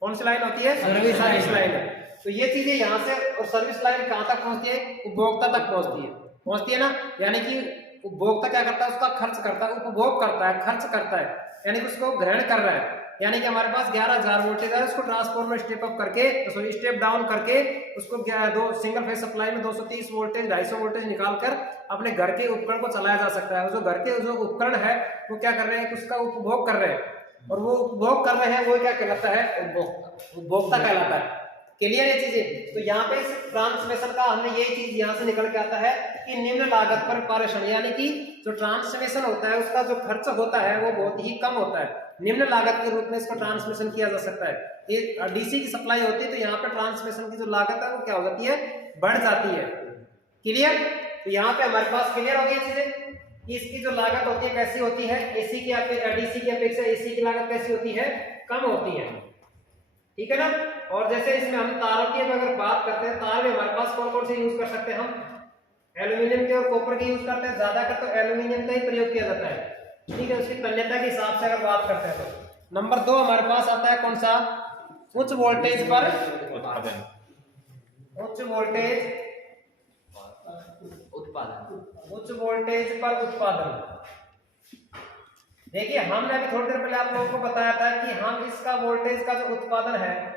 कौन सी लाइन होती है, सर्विस लाइन है। तो ये चीजें यहाँ से, और सर्विस लाइन कहाँ तक पहुंचती है, उपभोक्ता तक पहुंचती है ना। यानी कि उपभोक्ता क्या करता है, उसका खर्च करता है, उपभोग करता है, खर्च करता है, यानी कि उसको ग्रहण कर रहा है। यानी कि हमारे पास 11,000 वोल्टेज है, उसको ट्रांसफार्मर स्टेप अप करके, सॉरी स्टेप डाउन करके, उसको दो सिंगल फेज सप्लाई में 230 वोल्टेज 250 वोल्टेज निकालकर अपने घर के उपकरण को चलाया जा सकता है। जो घर के जो उपकरण है वो क्या कर रहे हैं, उसका उपभोग कर रहे हैं, और वो उपभोग कर रहे हैं वो क्या कहलाता है, उपभोक्ता कहलाता है। क्लियर ये चीजें। तो यहाँ पे ट्रांसमिशन का हमने ये चीज यहाँ से निकल के आता है कि निम्न लागत पर पारेषण, यानी कि जो ट्रांसमिशन होता है उसका जो खर्च होता है वो बहुत ही कम होता है, निम्न लागत के रूप में इसको ट्रांसमिशन किया जा सकता है। ये डीसी की सप्लाई होती है तो यहाँ पे ट्रांसमिशन की जो लागत है वो क्या हो जाती है, बढ़ जाती है। क्लियर। तो यहाँ पे हमारे पास क्लियर हो गई चीजें कि इसकी जो लागत होती है कैसी होती है, एसी की डीसी की अपेक्षा एसी की लागत कैसी होती है, कम होती है, ठीक है ना। और जैसे इसमें हम तारों की अगर बात करते हैं, तार में हमारे पास कौन कौन से यूज कर सकते हैं, हम एल्यूमिनियम के और कॉपर के यूज करते हैं, ज्यादातर तो एल्यूमिनियम का ही प्रयोग किया जाता है, ठीक है। उसकी तन्यता के हिसाब से अगर बात करते हैं तो नंबर 2 हमारे पास आता है कौन सा, उच्च वोल्टेज पर उत्पादन, उच्च वोल्टेज पर उत्पादन। देखिए हमने अभी थोड़ी देर पहले आप लोगों को बताया था कि हम इसका वोल्टेज का जो उत्पादन है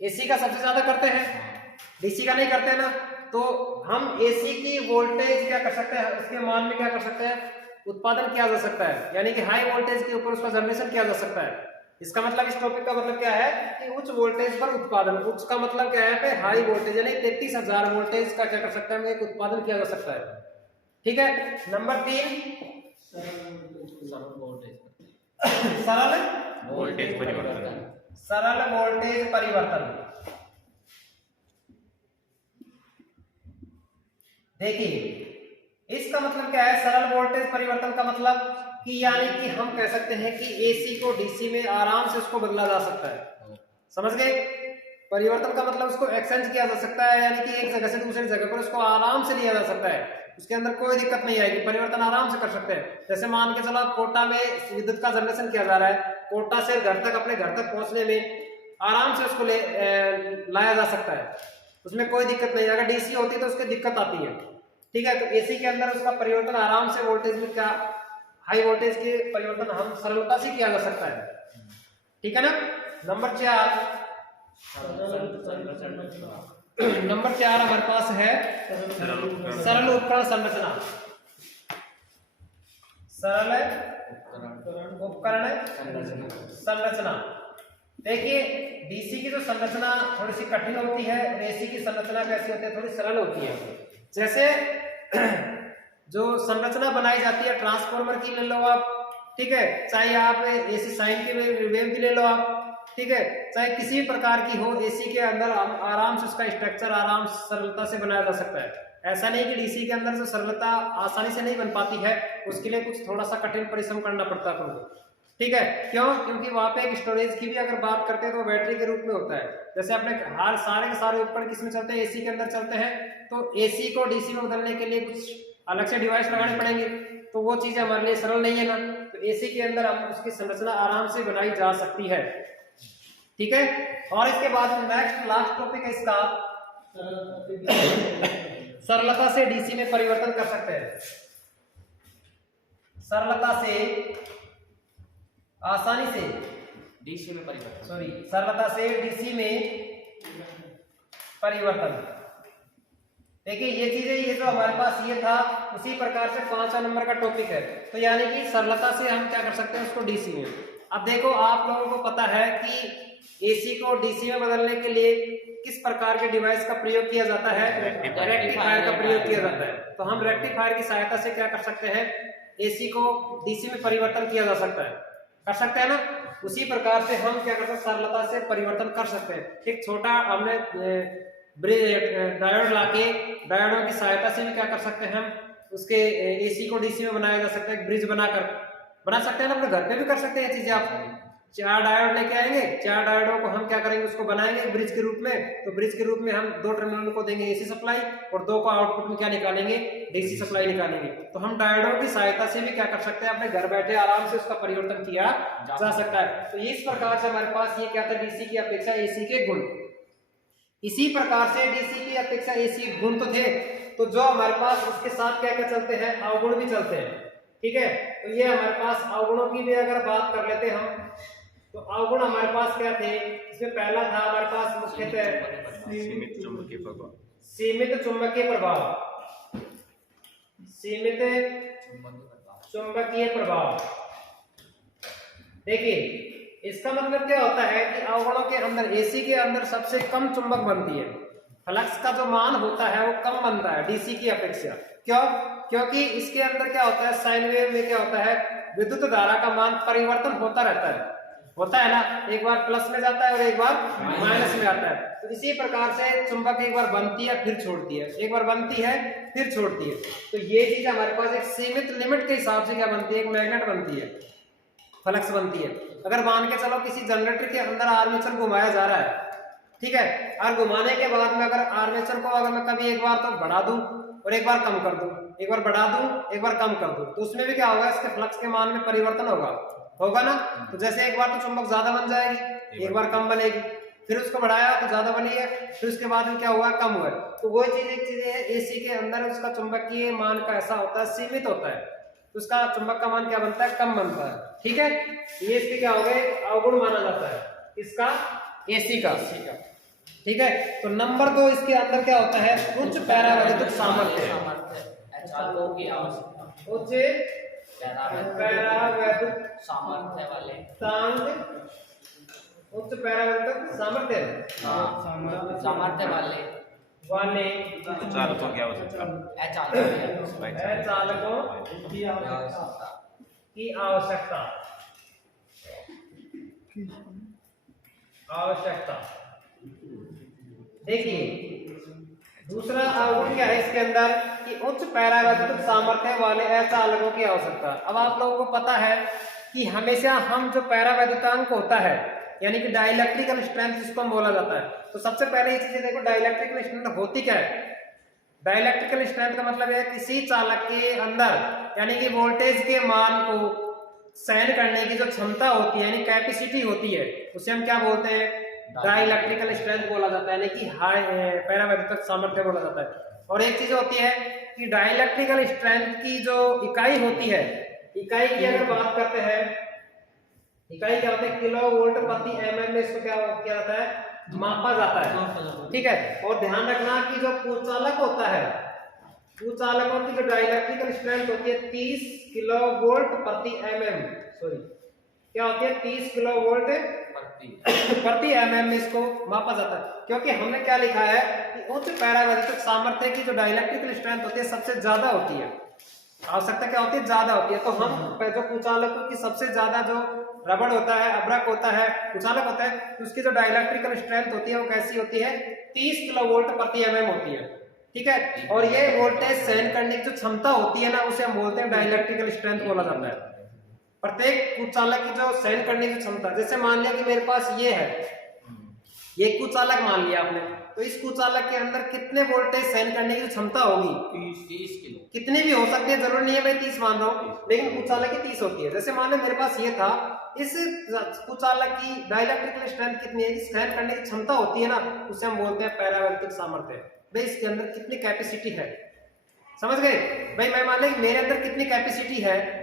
एसी का सबसे ज्यादा करते हैं, डीसी का नहीं करते ना। तो हम एसी की वोल्टेज क्या कर सकते हैं, उसके मान में क्या कर सकते हैं, उत्पादन किया जा सकता है, यानी कि हाई वोल्टेज के ऊपर उसका जनरेशन किया जा सकता है। इसका मतलब, इस टॉपिक का मतलब क्या है कि उच्च वोल्टेज पर उत्पादन, उच्च का मतलब क्या है, पे हाई वोल्टेज, यानी 33,000 वोल्टेज का क्या कर सकता है, एक उत्पादन किया जा सकता है, ठीक है। नंबर 3 सरल वोल्टेज परिवर्तन, सरल वोल्टेज परिवर्तन। देखिए इसका मतलब क्या है, सरल वोल्टेज परिवर्तन का मतलब कि यानी कि हम कह सकते हैं कि एसी को डीसी में आराम से उसको बदला जा सकता है, समझ गए। परिवर्तन का मतलब उसको एक्सचेंज किया जा सकता है, यानी कि एक जगह से दूसरी जगह पर उसको आराम से लिया जा सकता है, उसके अंदर कोई दिक्कत नहीं आएगी, परिवर्तन आराम से कर सकते हैं। जैसे मान के चलो कोटा में विद्युत का जनरेशन किया जा रहा है, कोटा से घर तक, अपने घर तक पहुंचने में आराम से उसको लाया जा सकता है, उसमें कोई दिक्कत नहीं। अगर डीसी होती तो उसकी दिक्कत आती है, ठीक है। तो एसी के अंदर उसका परिवर्तन आराम से वोल्टेज में, क्या हाई वोल्टेज के परिवर्तन हम सरलता से किया जा सकता है, ठीक है ना। नंबर 4 हमारे पास है सरल उपकरण संरचना, सरल उपकरण संरचना। देखिए डीसी की जो संरचना थोड़ी सी कठिन होती है और एसी की संरचना कैसी होती है, थोड़ी सरल होती है। जैसे जो संरचना बनाई जाती है ट्रांसफार्मर की ले लो आप, ठीक है, चाहे आप एसी साइन की वेव की ले लो आप, ठीक है, चाहे किसी भी प्रकार की हो, एसी के अंदर आराम से उसका स्ट्रक्चर आराम से सरलता से बनाया जा सकता है। ऐसा नहीं कि डीसी के अंदर जो सरलता आसानी से नहीं बन पाती है, उसके लिए कुछ थोड़ा सा कठिन परिश्रम करना पड़ता है आपको, ठीक है। क्यों? क्योंकि वहां पे एक स्टोरेज की भी अगर बात करते हैं तो बैटरी के रूप में होता है। जैसे अपने हर सारे के सारे उपकरण किसमें चलते हैं? एसी के अंदर चलते हैं। तो एसी को डीसी में बदलने के लिए कुछ अलग से डिवाइस लगाने पड़ेंगे, तो वो चीजें हमारे लिए सरल नहीं है ना। तो एसी के अंदर हम उसकी संरचना आराम से बनाई जा सकती है, ठीक है। और इसके बाद नेक्स्ट लास्ट टॉपिक है इसका, सरलता से डीसी में परिवर्तन कर सकते हैं। सरलता से, आसानी से डीसी में परिवर्तन, सॉरी, सरलता से डीसी में परिवर्तन। देखिए ये चीजें, ये जो हमारे पास ये था, उसी प्रकार से 5वां नंबर का टॉपिक है। तो यानी कि सरलता से हम क्या कर सकते हैं उसको डीसी में। अब देखो आप लोगों को पता है कि एसी को डीसी में बदलने के लिए किस प्रकार के डिवाइस का प्रयोग किया जाता है? रेक्टिफायर का प्रयोग किया जाता है। तो हम रेक्टिफायर की सहायता से क्या कर सकते हैं? एसी को डीसी में परिवर्तन किया जा सकता है, कर सकते हैं ना। उसी प्रकार से हम क्या करते हैं? सरलता से परिवर्तन कर सकते हैं। एक छोटा हमने डायोड लाके, डायोडों की सहायता से भी क्या कर सकते हैं? हम उसके एसी को डीसी में बनाया जा सकता है। ब्रिज बनाकर बना सकते हैं ना, अपने घर पे भी कर सकते हैं ये चीजें। आप 4 डायोड लेके आएंगे, 4 डायोडों को हम क्या करेंगे? उसको बनाएंगे ब्रिज के रूप में। तो ब्रिज के रूप में हम 2 टर्मिनल को देंगे एसी सप्लाई, और 2 को आउटपुट में क्या निकालेंगे? डीसी सप्लाई निकालेंगे। तो हम डायोडों की सहायता से भी क्या कर सकते हैं? अपने घर बैठे आराम से उसका परिवर्तन किया जा सकता है। तो इस प्रकार से हमारे पास ये क्या था? डीसी की अपेक्षा एसी के गुण। इसी प्रकार से डीसी की अपेक्षा एसी गुण तो थे, तो जो हमारे पास उसके साथ क्या क्या चलते हैं? अवगुण भी चलते हैं, ठीक है। तो ये हमारे पास अवगुणों की भी अगर बात कर लेते हैं हम, तो अवगुण हमारे पास क्या थे? इसमें पहला था हमारे पास मुख्यतः सीमित चुंबकीय प्रभाव। सीमित चुंबकीय प्रभाव, सीमित चुंबकीय प्रभाव। देखिए इसका मतलब क्या होता है कि अवगुणों के अंदर, एसी के अंदर सबसे कम चुंबक बनती है, फ्लक्स का जो मान होता है वो कम बनता है डीसी की अपेक्षा। क्यों? क्योंकि इसके अंदर क्या होता है? साइन वेव में क्या होता है? विद्युत धारा का मान परिवर्तन होता रहता है ना, एक बार प्लस में जाता है और एक बार माइनस में आता है। तो इसी प्रकार से चुंबक एक बार बनती है फिर छोड़ती है, एक बार बनती है फिर छोड़ती है। तो ये चीज हमारे पास एक सीमित लिमिट के हिसाब से क्या बनती है? एक मैग्नेट बनती है, फ्लक्स बनती है। अगर मान के चलो किसी जनरेटर के अंदर आर्मेचर घुमाया जा रहा है, ठीक है, और घुमाने के बाद में अगर आर्मेचर को अगर मैं कभी एक बार तो बढ़ा दूं और एक बार कम कर दूं, एक बार बढ़ा दूं एक बार कम कर दूं, तो उसमें भी क्या होगा? इसके फ्लक्स के मान में परिवर्तन होगा ना। तो जैसे एक बार तो चुंबक ज्यादा बन जाएगी, एक बार कम बनेगी, फिर उसको बढ़ाया तो ज्यादा बनी है, फिर उसके बाद में क्या हुआ? कम हुआ। तो वो चीज एक चीज है, एसी के अंदर उसका चुंबकीय मान का ऐसा होता है, सीमित होता है, तो उसका चुंबक का मान क्या बनता है? कम बनता है, ठीक है। ये इसके क्या हो गए? अवगुण माना जाता है इसका, एसी का, ठीक है। तो नंबर 2 इसके अंदर क्या होता है? उच्च पैरावैद्युतिक सामर्थ्य, उच्च पैरावैद्युतिक सामर्थ्य वाले, उच्च पैरावैद्युतिक सामर्थ्य सामर्थ्य वाले चालकों की आवश्यकता, चालकों की आवश्यकता। देखिए दूसरा अवगुण क्या है इसके अंदर? कि उच्च पैरावैद्युतिक सामर्थ्य वाले अचालकों की आवश्यकता। अब आप लोगों को पता है कि हमेशा हम जो पैरावैद्युतांक होता है, यानी कि डाइलेक्ट्रिकल स्ट्रेंथ जिसको हम बोला जाता है, तो सबसे पहले ये चीजें देखो, डाइलेक्ट्रिकल स्ट्रेंथ होती क्या है? डाइलेक्ट्रिकल स्ट्रेंथ का मतलब है किसी चालक के अंदर, यानी कि वोल्टेज के मान को सहन करने की जो क्षमता होती है, यानी कैपेसिटी होती है, उसे हम क्या बोलते हैं? डाइलेक्ट्रिकल स्ट्रेंथ बोला जाता है, यानी कि हाई पैरावैद्युतिक सामर्थ्य बोला जाता है। और एक चीज होती है कि डाइलेक्ट्रिकल स्ट्रेंथ की जो इकाई होती है, इकाई की अगर बात करते हैं, इकाई क्या होता है? किलो वोल्ट प्रति mm में इसको क्या किया जाता है? मापा जाता है, ठीक है। और ध्यान रखना कि जो कुचालक होता है, कुचालकों की जो डाइलेक्ट्रिकल स्ट्रेंथ होती है 30 किलो वोल्ट प्रति mm, सॉरी क्या होती है? 30 किलो वोल्ट प्रति mm में इसको मापा जाता है। क्योंकि हमने क्या लिखा है कि उच्च पैरावैद्युतिक सामर्थ्य की जो डाइलेक्ट्रिकल स्ट्रेंथ होती है सबसे ज्यादा होती है, आवश्यकता क्या होती है, ज्यादा होती है। तो हम जो कुचालकों की सबसे ज्यादा जो रबड़ होता है, अब्रक होता है, कुचालक होता है, तो उसकी जो डाइलेक्ट्रिकल स्ट्रेंथ होती है वो कैसी होती है, 30 किलोवोल्ट प्रति एमएम होती है। ठीक है, और ये वोल्टेज सहन करने की जो क्षमता होती है ना, उसे हम बोलते हैं डाइलेक्ट्रिकल स्ट्रेंथ बोला जाता है। प्रत्येक कुचालक की जो सहन करने की क्षमता, जैसे मान लिया कि मेरे पास ये है, ये कुचालक मान लिया आपने, तो इस कुचालक के अंदर कितने वोल्टेज सहन करने की क्षमता होगी, 30 किलो। कितनी भी हो सकती है, जरूरी नहीं है मैं 30 मान रहा हूँ, लेकिन कुचालक की 30 होती है। जैसे मान लो मेरे पास ये था, इस कुचालक की डाइलेक्ट्रिकल स्ट्रेंथ कितनी है, सहन करने की क्षमता होती है ना, उसे हम बोलते हैं पैरावैल्यूटिक सामर्थ्य। भाई इसके अंदर कितनी कैपेसिटी है, समझ गए भाई। मैं मान लें मेरे अंदर कितनी कैपेसिटी है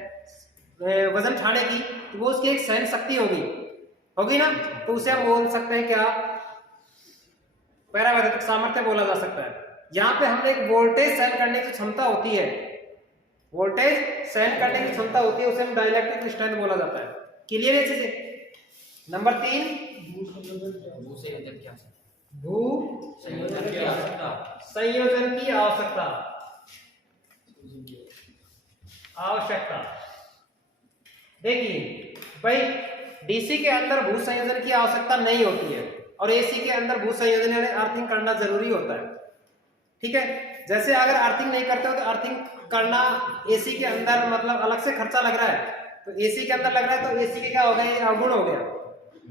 वजन उठाने की, तो वो उसकी एक सहन शक्ति होगी ना, तो उसे हम बोल सकते हैं क्या, पैरावैल्यूटिक सामर्थ्य बोला जा सकता है। यहाँ पे हमने एक वोल्टेज सहन करने की क्षमता होती है, वोल्टेज सहन करने की क्षमता होती है, उसे हम डाइलेक्ट्रिक स्ट्रेंथ बोला जाता है। क्लियर है चीजें। नंबर 3, भू संयोजन की आवश्यकता। भू संयोजन की आवश्यकता। संयोजन की आवश्यकता, देखिए भाई डीसी के अंदर भू संयोजन की आवश्यकता नहीं होती है, और एसी के अंदर भू संयोजन यानी अर्थिंग करना जरूरी होता है। ठीक है, जैसे अगर अर्थिंग नहीं करते हो तो अर्थिंग करना एसी के अंदर मतलब अलग से खर्चा लग रहा है, तो एसी के अंदर लग रहा है तो एसी के क्या हो गया, ये अवगुण हो गया।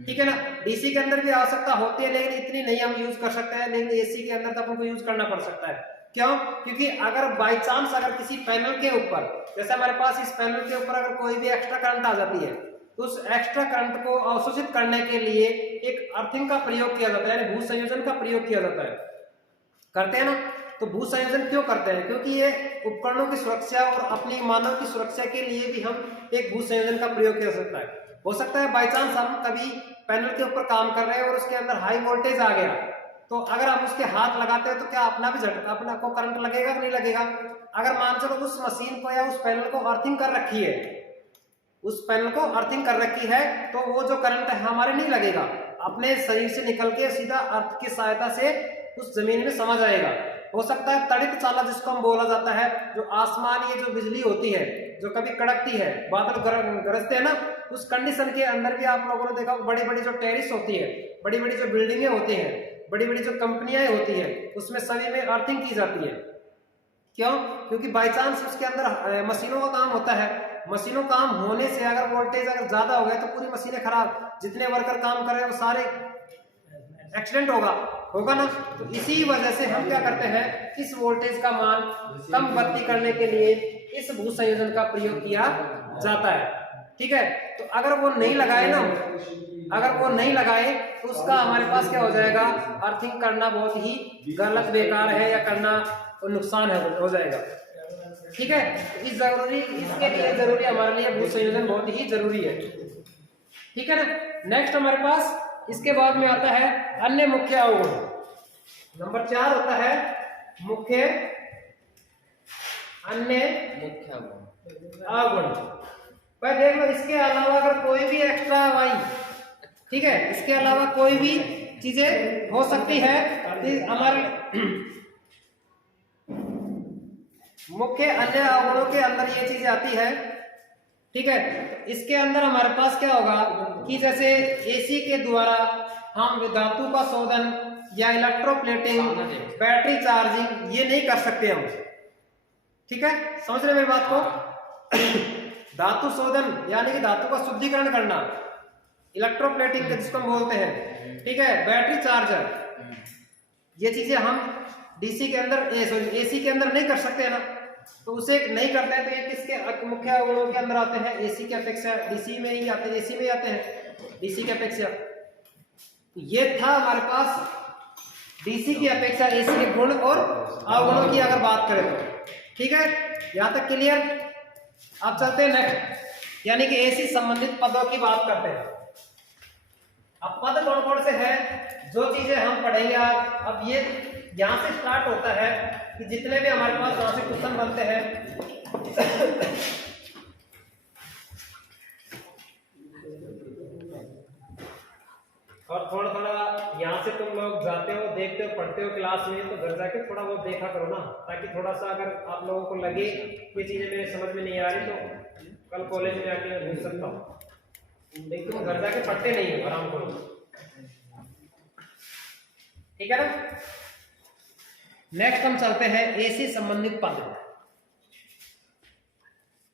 ठीक है ना, डीसी के अंदर भी आवश्यकता होती है, लेकिन इतनी नहीं हम यूज कर सकते हैं, लेकिन एसी के अंदर तो हमको यूज करना पड़ सकता है। क्यों, क्योंकि अगर बाई चांस अगर किसी पैनल के ऊपर, जैसे हमारे पास इस पैनल के ऊपर अगर कोई भी एक्स्ट्रा करंट आ जाती है, तो उस एक्स्ट्रा करंट को अवशोषित करने के लिए एक अर्थिंग का प्रयोग किया जाता है, यानी भू संयोजन का प्रयोग किया जाता है। करते हैं ना, तो भू संयोजन क्यों करते हैं, क्योंकि ये उपकरणों की सुरक्षा और अपनी मानव की सुरक्षा के लिए भी हम एक भू संयोजन का प्रयोग किया सकता है। हो सकता है बाई चांस हम कभी पैनल के ऊपर काम कर रहे हैं और उसके अंदर हाई वोल्टेज आ गया, तो अगर हम उसके हाथ लगाते हैं तो क्या अपना भी झटका, अपना को करंट लगेगा कि नहीं लगेगा। अगर मान चलो उस मशीन को या उस पैनल को अर्थिंग कर रखी है, उस पैनल को अर्थिंग कर रखी है, तो वो जो करंट है हमारे नहीं लगेगा, अपने शरीर से निकल के सीधा अर्थ की सहायता से उस जमीन में समझ आएगा। हो सकता है तड़ित चाला जिसको हम बोला जाता है, जो आसमान ये जो बिजली होती है जो कभी कड़कती है, बादल गरजते हैं ना, उस कंडीशन के अंदर भी आप लोगों ने देखा बड़ी बड़ी जो टेरिस होती है, बड़ी बड़ी जो बिल्डिंगें होती हैं, बड़ी बड़ी जो कंपनियां होती है, उसमें सभी में अर्थिंग की जाती है। क्यों, क्योंकि बाई चांस उसके अंदर मशीनों का काम होता है, मशीनों काम होने से अगर वोल्टेज अगर ज्यादा हो गया तो पूरी मशीनें खराब, जितने वर्कर काम कर रहे हैं वो सारे एक्सीडेंट होगा ना। तो इसी वजह से हम क्या करते हैं, इस वोल्टेज का मान कम बढ़ती करने के लिए इस भू संयोजन का प्रयोग किया जाता है। ठीक है, तो अगर वो नहीं लगाए ना, अगर वो नहीं लगाए तो उसका हमारे पास क्या हो जाएगा, अर्थिंग करना बहुत ही गलत, बेकार है, या करना नुकसान है, हो जाएगा। ठीक है, इसके लिए जरूरी हमारे लिए भू संयोजन बहुत ही जरूरी है। ठीक है ना। नेक्स्ट हमारे पास इसके बाद में आता है अन्य मुख्य अवगुण। नंबर 4 होता है मुख्य अन्य मुख्य अवगुण। अवगुण। भाई देख लो, इसके अलावा अगर कोई भी एक्स्ट्रा वाई, ठीक है, इसके अलावा कोई भी चीजें हो सकती है, हमारे मुख्य अन्य अवगुणों के अंदर ये चीजें आती है। ठीक है, इसके अंदर हमारे पास क्या होगा कि जैसे एसी के द्वारा हम धातु का शोधन या इलेक्ट्रोप्लेटिंग, बैटरी चार्जिंग ये नहीं कर सकते हम। ठीक है, समझ रहे मेरी बात को। धातु शोधन यानी कि धातु का शुद्धिकरण करना, इलेक्ट्रोप्लेटिंग जिसको हम बोलते हैं, ठीक है, बैटरी चार्जर, ये चीजें हम डीसी के अंदर एसी के अंदर नहीं कर सकते हैं ना, तो उसे नहीं करते हैं। तो ये किसके मुख्य अवगुणों के अंदर आते हैं, एसी की अपेक्षा डीसी में ही आते हैं, एसी में ही आते हैं डीसी की अपेक्षा। ये था हमारे पास डीसी की अपेक्षा एसी के गुण और अवगुणों की अगर बात करें तो। ठीक है, यहां तक क्लियर। अब चलते हैं नेक्स्ट, यानी कि एसी संबंधित पदों की बात करते हैं। अब पद कौन कौन से हैं, जो चीजें हम पढ़ेंगे आज। अब ये यहां से स्टार्ट होता है कि जितने भी हमारे पास वहां से क्वेश्चन बनते हैं, और थोड़ा थोड़ा यहाँ से तुम लोग जाते हो, देखते हो, पढ़ते हो क्लास में, तो घर जाके थोड़ा बहुत देखा करो ना, ताकि थोड़ा सा अगर आप लोगों को लगे ये चीजें मेरे समझ में नहीं आ रही तो कल कॉलेज में आके मैं पूछ सकता हूँ। लेकिन तुम घर जाके पढ़ते नहीं हो, आराम करो, ठीक है ना। नेक्स्ट हम चलते हैं ए से संबंधित पद।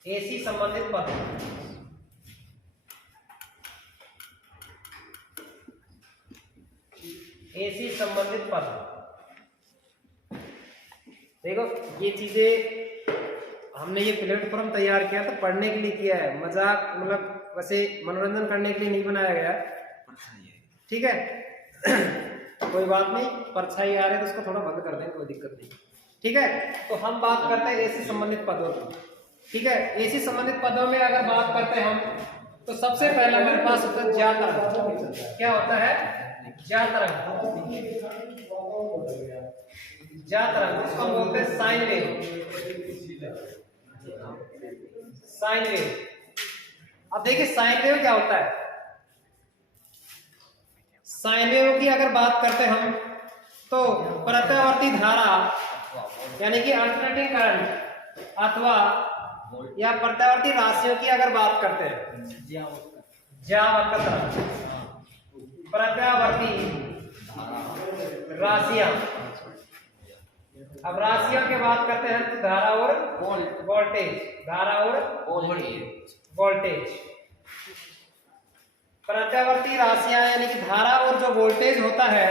ए से संबंधित पद, ए से संबंधित पद। देखो ये चीजें हमने ये प्लेटफॉर्म तैयार किया तो पढ़ने के लिए किया है, मजाक मतलब वैसे मनोरंजन करने के लिए नहीं बनाया गया, ठीक है। कोई बात नहीं, परछाई आ रही है तो उसको थोड़ा बंद कर दें, कोई दिक्कत नहीं, ठीक है। तो हम बात करते हैं ए से संबंधित पदों की, ठीक है। ए से संबंधित पदों में अगर बात करते हैं हम, तो सबसे पहले हमारे पास होता है ज्या तरंग। क्या होता है? ज्या तरंग। ज्या तरंग इसको हम बोलते हैं साइन वेव। Sine wave. अब देखिए साइन वेव क्या होता है। साइन वेव की अगर बात करते हैं हम, तो प्रत्यावर्ती धारा यानी कि अल्टरनेटिंग करंट अथवा या प्रत्यावर्ती राशियों की अगर बात करते हैं, ज्यावक्र तरंग, प्रत्यावर्ती राशियां। अब राशियों की बात करते हैं तो धारा और वोल्टेज, धारा और वोल्टेज। प्रत्यावर्ती राशियां यानी कि धारा और जो वोल्टेज होता है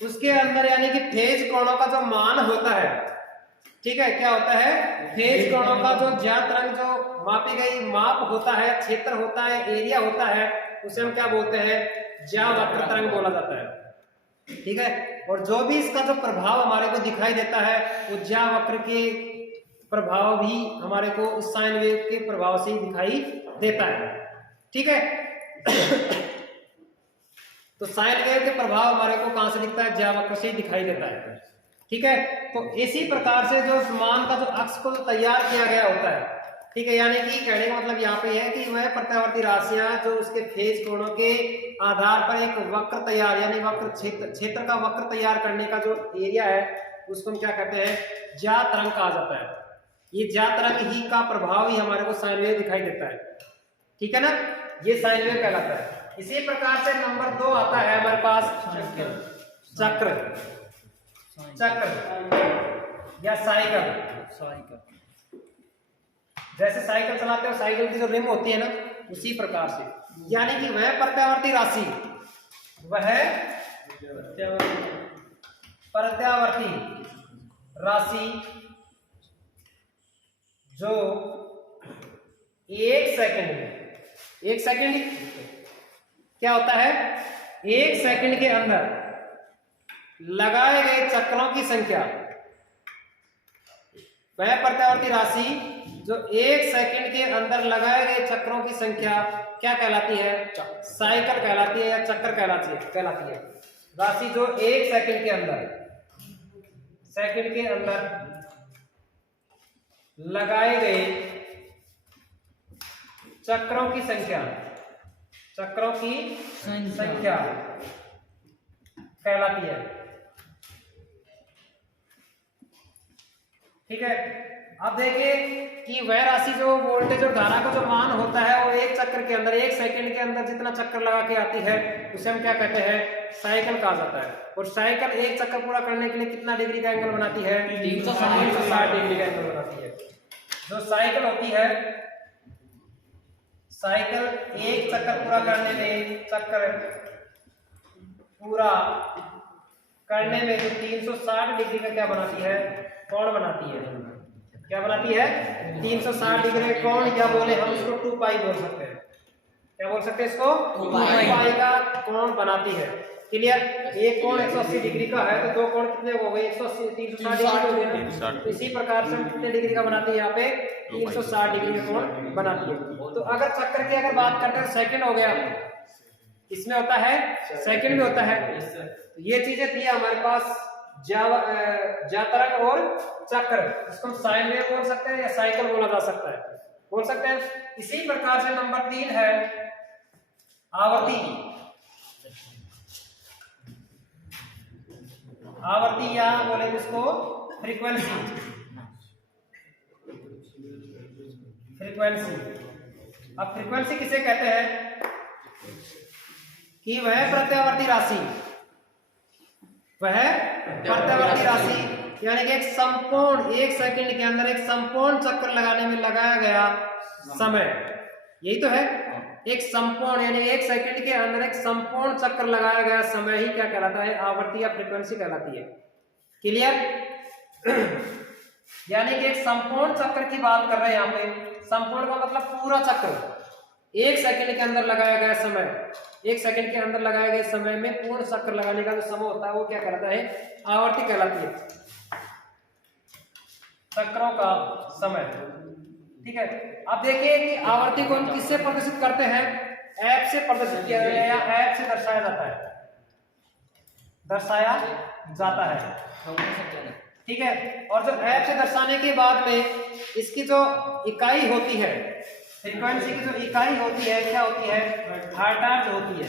उसके अंदर यानी कि फेज कोणों का जो मान होता है, ठीक है, क्या होता है? फेज कोणों का जो ज्या तरंग जो मापी गई माप होता है, क्षेत्र होता है, एरिया होता है, उसे हम क्या बोलते हैं? ज्यावक्र तरंग बोला जाता है, ठीक है। और जो भी इसका जो प्रभाव हमारे को दिखाई देता है वो ज्यावक्र के प्रभाव भी हमारे को इस साइन वेव के प्रभाव से ही दिखाई देता है, ठीक है। तो साइन वेव के प्रभाव हमारे को कहां से दिखता है? ज्यावक्र से ही दिखाई देता है, ठीक है। तो इसी प्रकार से जो मान का जो अक्ष को तैयार किया गया होता है, ठीक है, यानी कि कहने का मतलब यहाँ पे है कि वह प्रत्यावर्ती राशियां जो उसके फेज कोणों के आधार पर एक वक्र तैयार यानी वक्र क्षेत्र का वक्र तैयार करने का जो एरिया है उसको हम क्या कहते हैं? ज्या तरंग कहा जाता है। ये ज्या तरंग ही का प्रभाव ही हमारे को साइन वेव दिखाई देता है, ठीक है ना। ये साइन वेव कहलाता है। इसी प्रकार से नंबर 2 आता है हमारे पास चक्र, चक्र या साइकिल। जैसे साइकिल चलाते हो, साइकिल की जो रिम होती है ना, उसी प्रकार से, यानी कि वह प्रत्यावर्ती राशि, वह प्रत्यावर्ती राशि जो एक सेकंड क्या होता है? 1 सेकंड के अंदर लगाए गए चक्रों की संख्या, वह प्रत्यावर्ती राशि जो 1 सेकंड के अंदर लगाए गए चक्रों की संख्या क्या कहलाती है? साइकिल कहलाती है या चक्र कहलाती है। राशि जो 1 सेकंड के अंदर लगाए गए चक्रों की संख्या कहलाती है, ठीक है। अब देखिए कि वह राशि जो वोल्टेज और धारा का जो मान होता है वो 1 चक्र के अंदर, 1 सेकंड के अंदर जितना चक्कर लगा के आती है उसे हम क्या कहते हैं? साइकिल कहा जाता है। और साइकिल एक चक्कर पूरा करने के लिए कितना डिग्री का एंगल बनाती है? 360 डिग्री का एंगल बनाती है। जो साइकिल होती है, साइकिल एक चक्कर पूरा करने में, जो 360 डिग्री का क्या बनाती है? कोण बनाती है। क्या बनाती है? 360 डिग्री कोण, या बोले हम इसको 2 पाई बोल सकते हैं। क्या बोल सकते हैं इसको? 2 पाई का कोण बनाती है। क्लियर? एक कोण 180 डिग्री का है तो 2 कोण कितने हो गए? 180 360 डिग्री हो गए। तो इसी प्रकार से कितने डिग्री का बनाती है? यहाँ पे 360 डिग्री का कोण बनाती है। तो अगर चक्कर की अगर बात करते हैं, सेकंड हो गया, इसमें होता है सेकंड में होता है। तो ये चीजें थी हमारे पास ज्या तरंग और चक्र, इसको हम साइन वेव बोल सकते हैं या साइकिल बोला जा सकता है, बोल सकते हैं। इसी प्रकार से नंबर 3 है आवर्ती। आवर्ती या बोलेंगे इसको फ्रीक्वेंसी। फ्रीक्वेंसी, अब फ्रीक्वेंसी किसे कहते हैं कि वह प्रत्यावर्ती राशि, वह प्रत्यावर्ती राशि यानी कि एक संपूर्ण 1 सेकंड के अंदर एक संपूर्ण चक्कर लगाने में लगाया गया समय, यही तो है। एक संपूर्ण यानी 1 सेकंड के अंदर एक संपूर्ण चक्कर लगाया गया समय ही क्या कहलाता है, आवर्ती या फ्रीक्वेंसी कहलाती है। क्लियर? यानी कि एक संपूर्ण चक्र की बात कर रहे हैं यहाँ पे। संपूर्ण का मतलब पूरा चक्र, 1 सेकंड के अंदर लगाया गया समय, 1 सेकंड के अंदर लगाए गए समय में पूर्ण चक्र लगाने का जो समय होता है वो क्या कहलाता है, आवर्ती कहलाती है, चक्रों का समय। ठीक है, अब देखिए कि आवर्ती को हम किससे प्रदर्शित करते हैं, ऐप से प्रदर्शित किया जाता है या ऐप से दर्शाया जाता है, दर्शाया जाता है। ठीक है, और जो ऐप से दर्शाने के बाद में इसकी जो इकाई होती है, फ्रीक्वेंसी की जो इकाई होती है क्या होती है, हर्ट्ज होती है।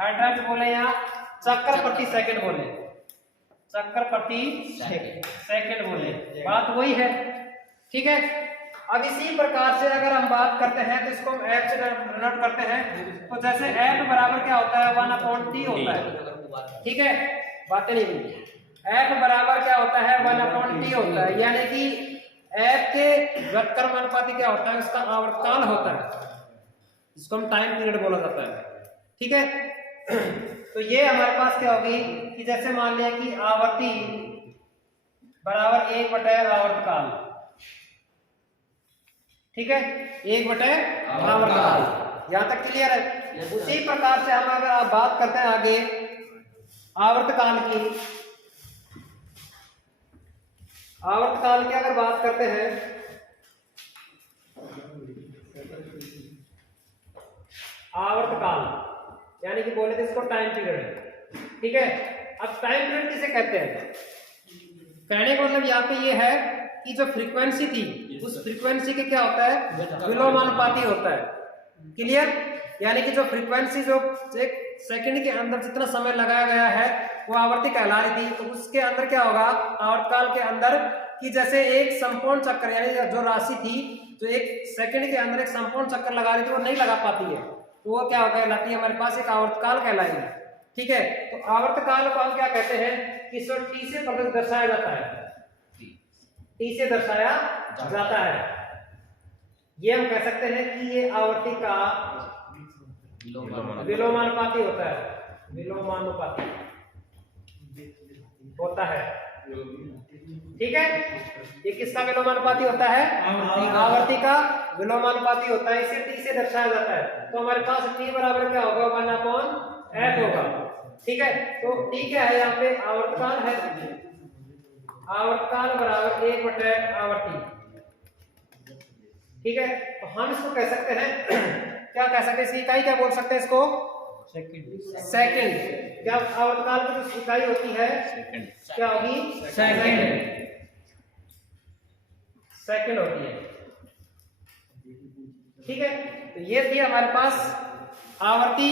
हर्ट्ज बोले या चक्कर प्रति सेकंड बोले, चक्कर प्रति सेकंड बोले, बात वही है। ठीक है, अब इसी प्रकार से अगर हम बात करते हैं तो इसको हम ऐप से डिनोट करते हैं। तो जैसे ऐप बराबर क्या होता है, 1/t होता है। ठीक है, बातें नहीं हुई। F बराबर क्या होता है, 1/t होता है, यानी कि F के व्युत्क्रमानुपाती क्या होता है, उसका आवर्तकाल होता है, इसको हम टाइम पीरियड बोला जाता है। ठीक है, तो ये हमारे पास क्या होगी कि जैसे मान लिया कि आवर्ती बराबर 1/आवर्तकाल। ठीक है, 1/आवर्तकाल, यहां तक क्लियर है। उसी प्रकार से हम अगर आप बात करते हैं आगे आवर्तकाल की, आवर्तकाल की अगर बात करते हैं, आवर्तकाल यानी कि बोले थे इसको टाइम पीरियड। ठीक है, अब टाइम पीरियड किसे कहते हैं, कहने का मतलब यहाँ पे ये है कि जो फ्रीक्वेंसी थी उस फ्रीक्वेंसी के क्या होता है, विलोमानुपाती होता है। क्लियर? यानी कि जो फ्रीक्वेंसी जो 1 सेकंड के अंदर जितना समय लगाया गया है वो आवर्ती कहला रही थी, तो उसके अंदर क्या होगा, आवर्तकाल के अंदर कि जैसे एक संपूर्ण चक्कर यानी जो राशि थी जो 1 सेकंड के अंदर एक संपूर्ण चक्कर लगा रही थी वो नहीं लगा पाती है, तो वो क्या कहलाती है, हमारे पास एक आवर्तकाल कहलाएगी। ठीक है, तो आवर्तकाल को हम क्या कहते हैं कि इसको टी से दर्शाया जाता है, टी से दर्शाया जाता है। ये हम कह सकते हैं कि ये आवर्ती का विलोमानुपाती होता है, विलोमानुपाती होता है। ठीक है, ये किसका विलोमानुपाती होता है, आवर्ती का विलोमानुपाती होता है, इसे टी से दर्शाया जाता है। तो हमारे पास टी बराबर क्या होगा, 1/f होगा। ठीक है, तो टी क्या है यहाँ पे, आवर्तकाल है, आवर्तकाल बराबर 1/आवर्ती। ठीक है, तो हम इसको कह सकते हैं क्या कह सकते हैं, इसकी इकाई क्या बोल सकते हैं इसको, सेकंड। क्या आवर्तकाल की जो इकाई होती है क्या होगी, सेकंड, सेकंड होती है। ठीक है, तो ये थी हमारे पास आवर्ती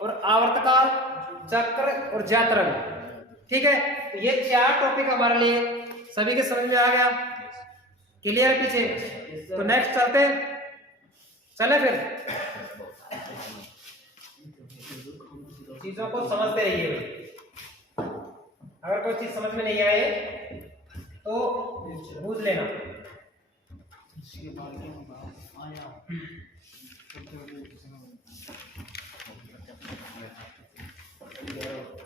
और आवर्तकाल, चक्र और ज्यातरण। ठीक है, तो ये 4 टॉपिक हमारे लिए सभी के समझ में आ गया, क्लियर पीछे? तो नेक्स्ट चलते चले, फिर चीजों को समझते रहिए। अगर कोई चीज समझ में नहीं आए तो पूछ लेना।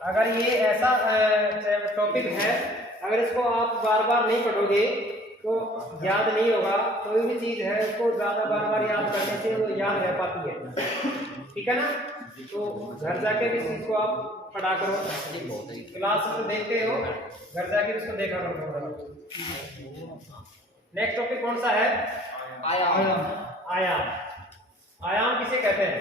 अगर ये ऐसा टॉपिक है, अगर इसको आप बार बार नहीं पढ़ोगे तो याद नहीं होगा। कोई भी चीज है उसको ज्यादा बार बार याद करने से वो याद रह पाती है। ठीक है ना, तो घर जाके भी इस चीज को आप पढ़ा करो, क्लास में तो देखते हो, घर जाके भी इसको देखा करो। नेक्स्ट टॉपिक कौन सा है, आयाम। आयाम, आयाम किसे कहते हैं,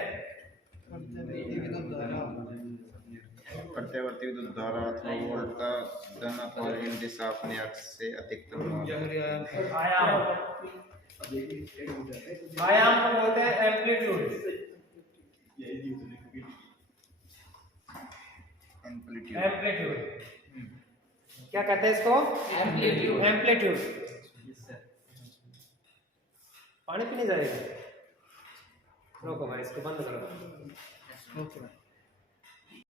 प्रत्यावर्ती विद्युत धारा अथवा वोल्ट का धनात्मक ऋण दिशा अपने अक्ष से अधिकतम। आयाम, आयाम को बोलते हैं एम्पलीट्यूड। एम्पलीट्यूड क्या कहते हैं इसको? एम्पलीट्यूड। एम्पलीट्यूड। पानी पीने जाएगा? रोको भाई, इसको बंद करो। ओके।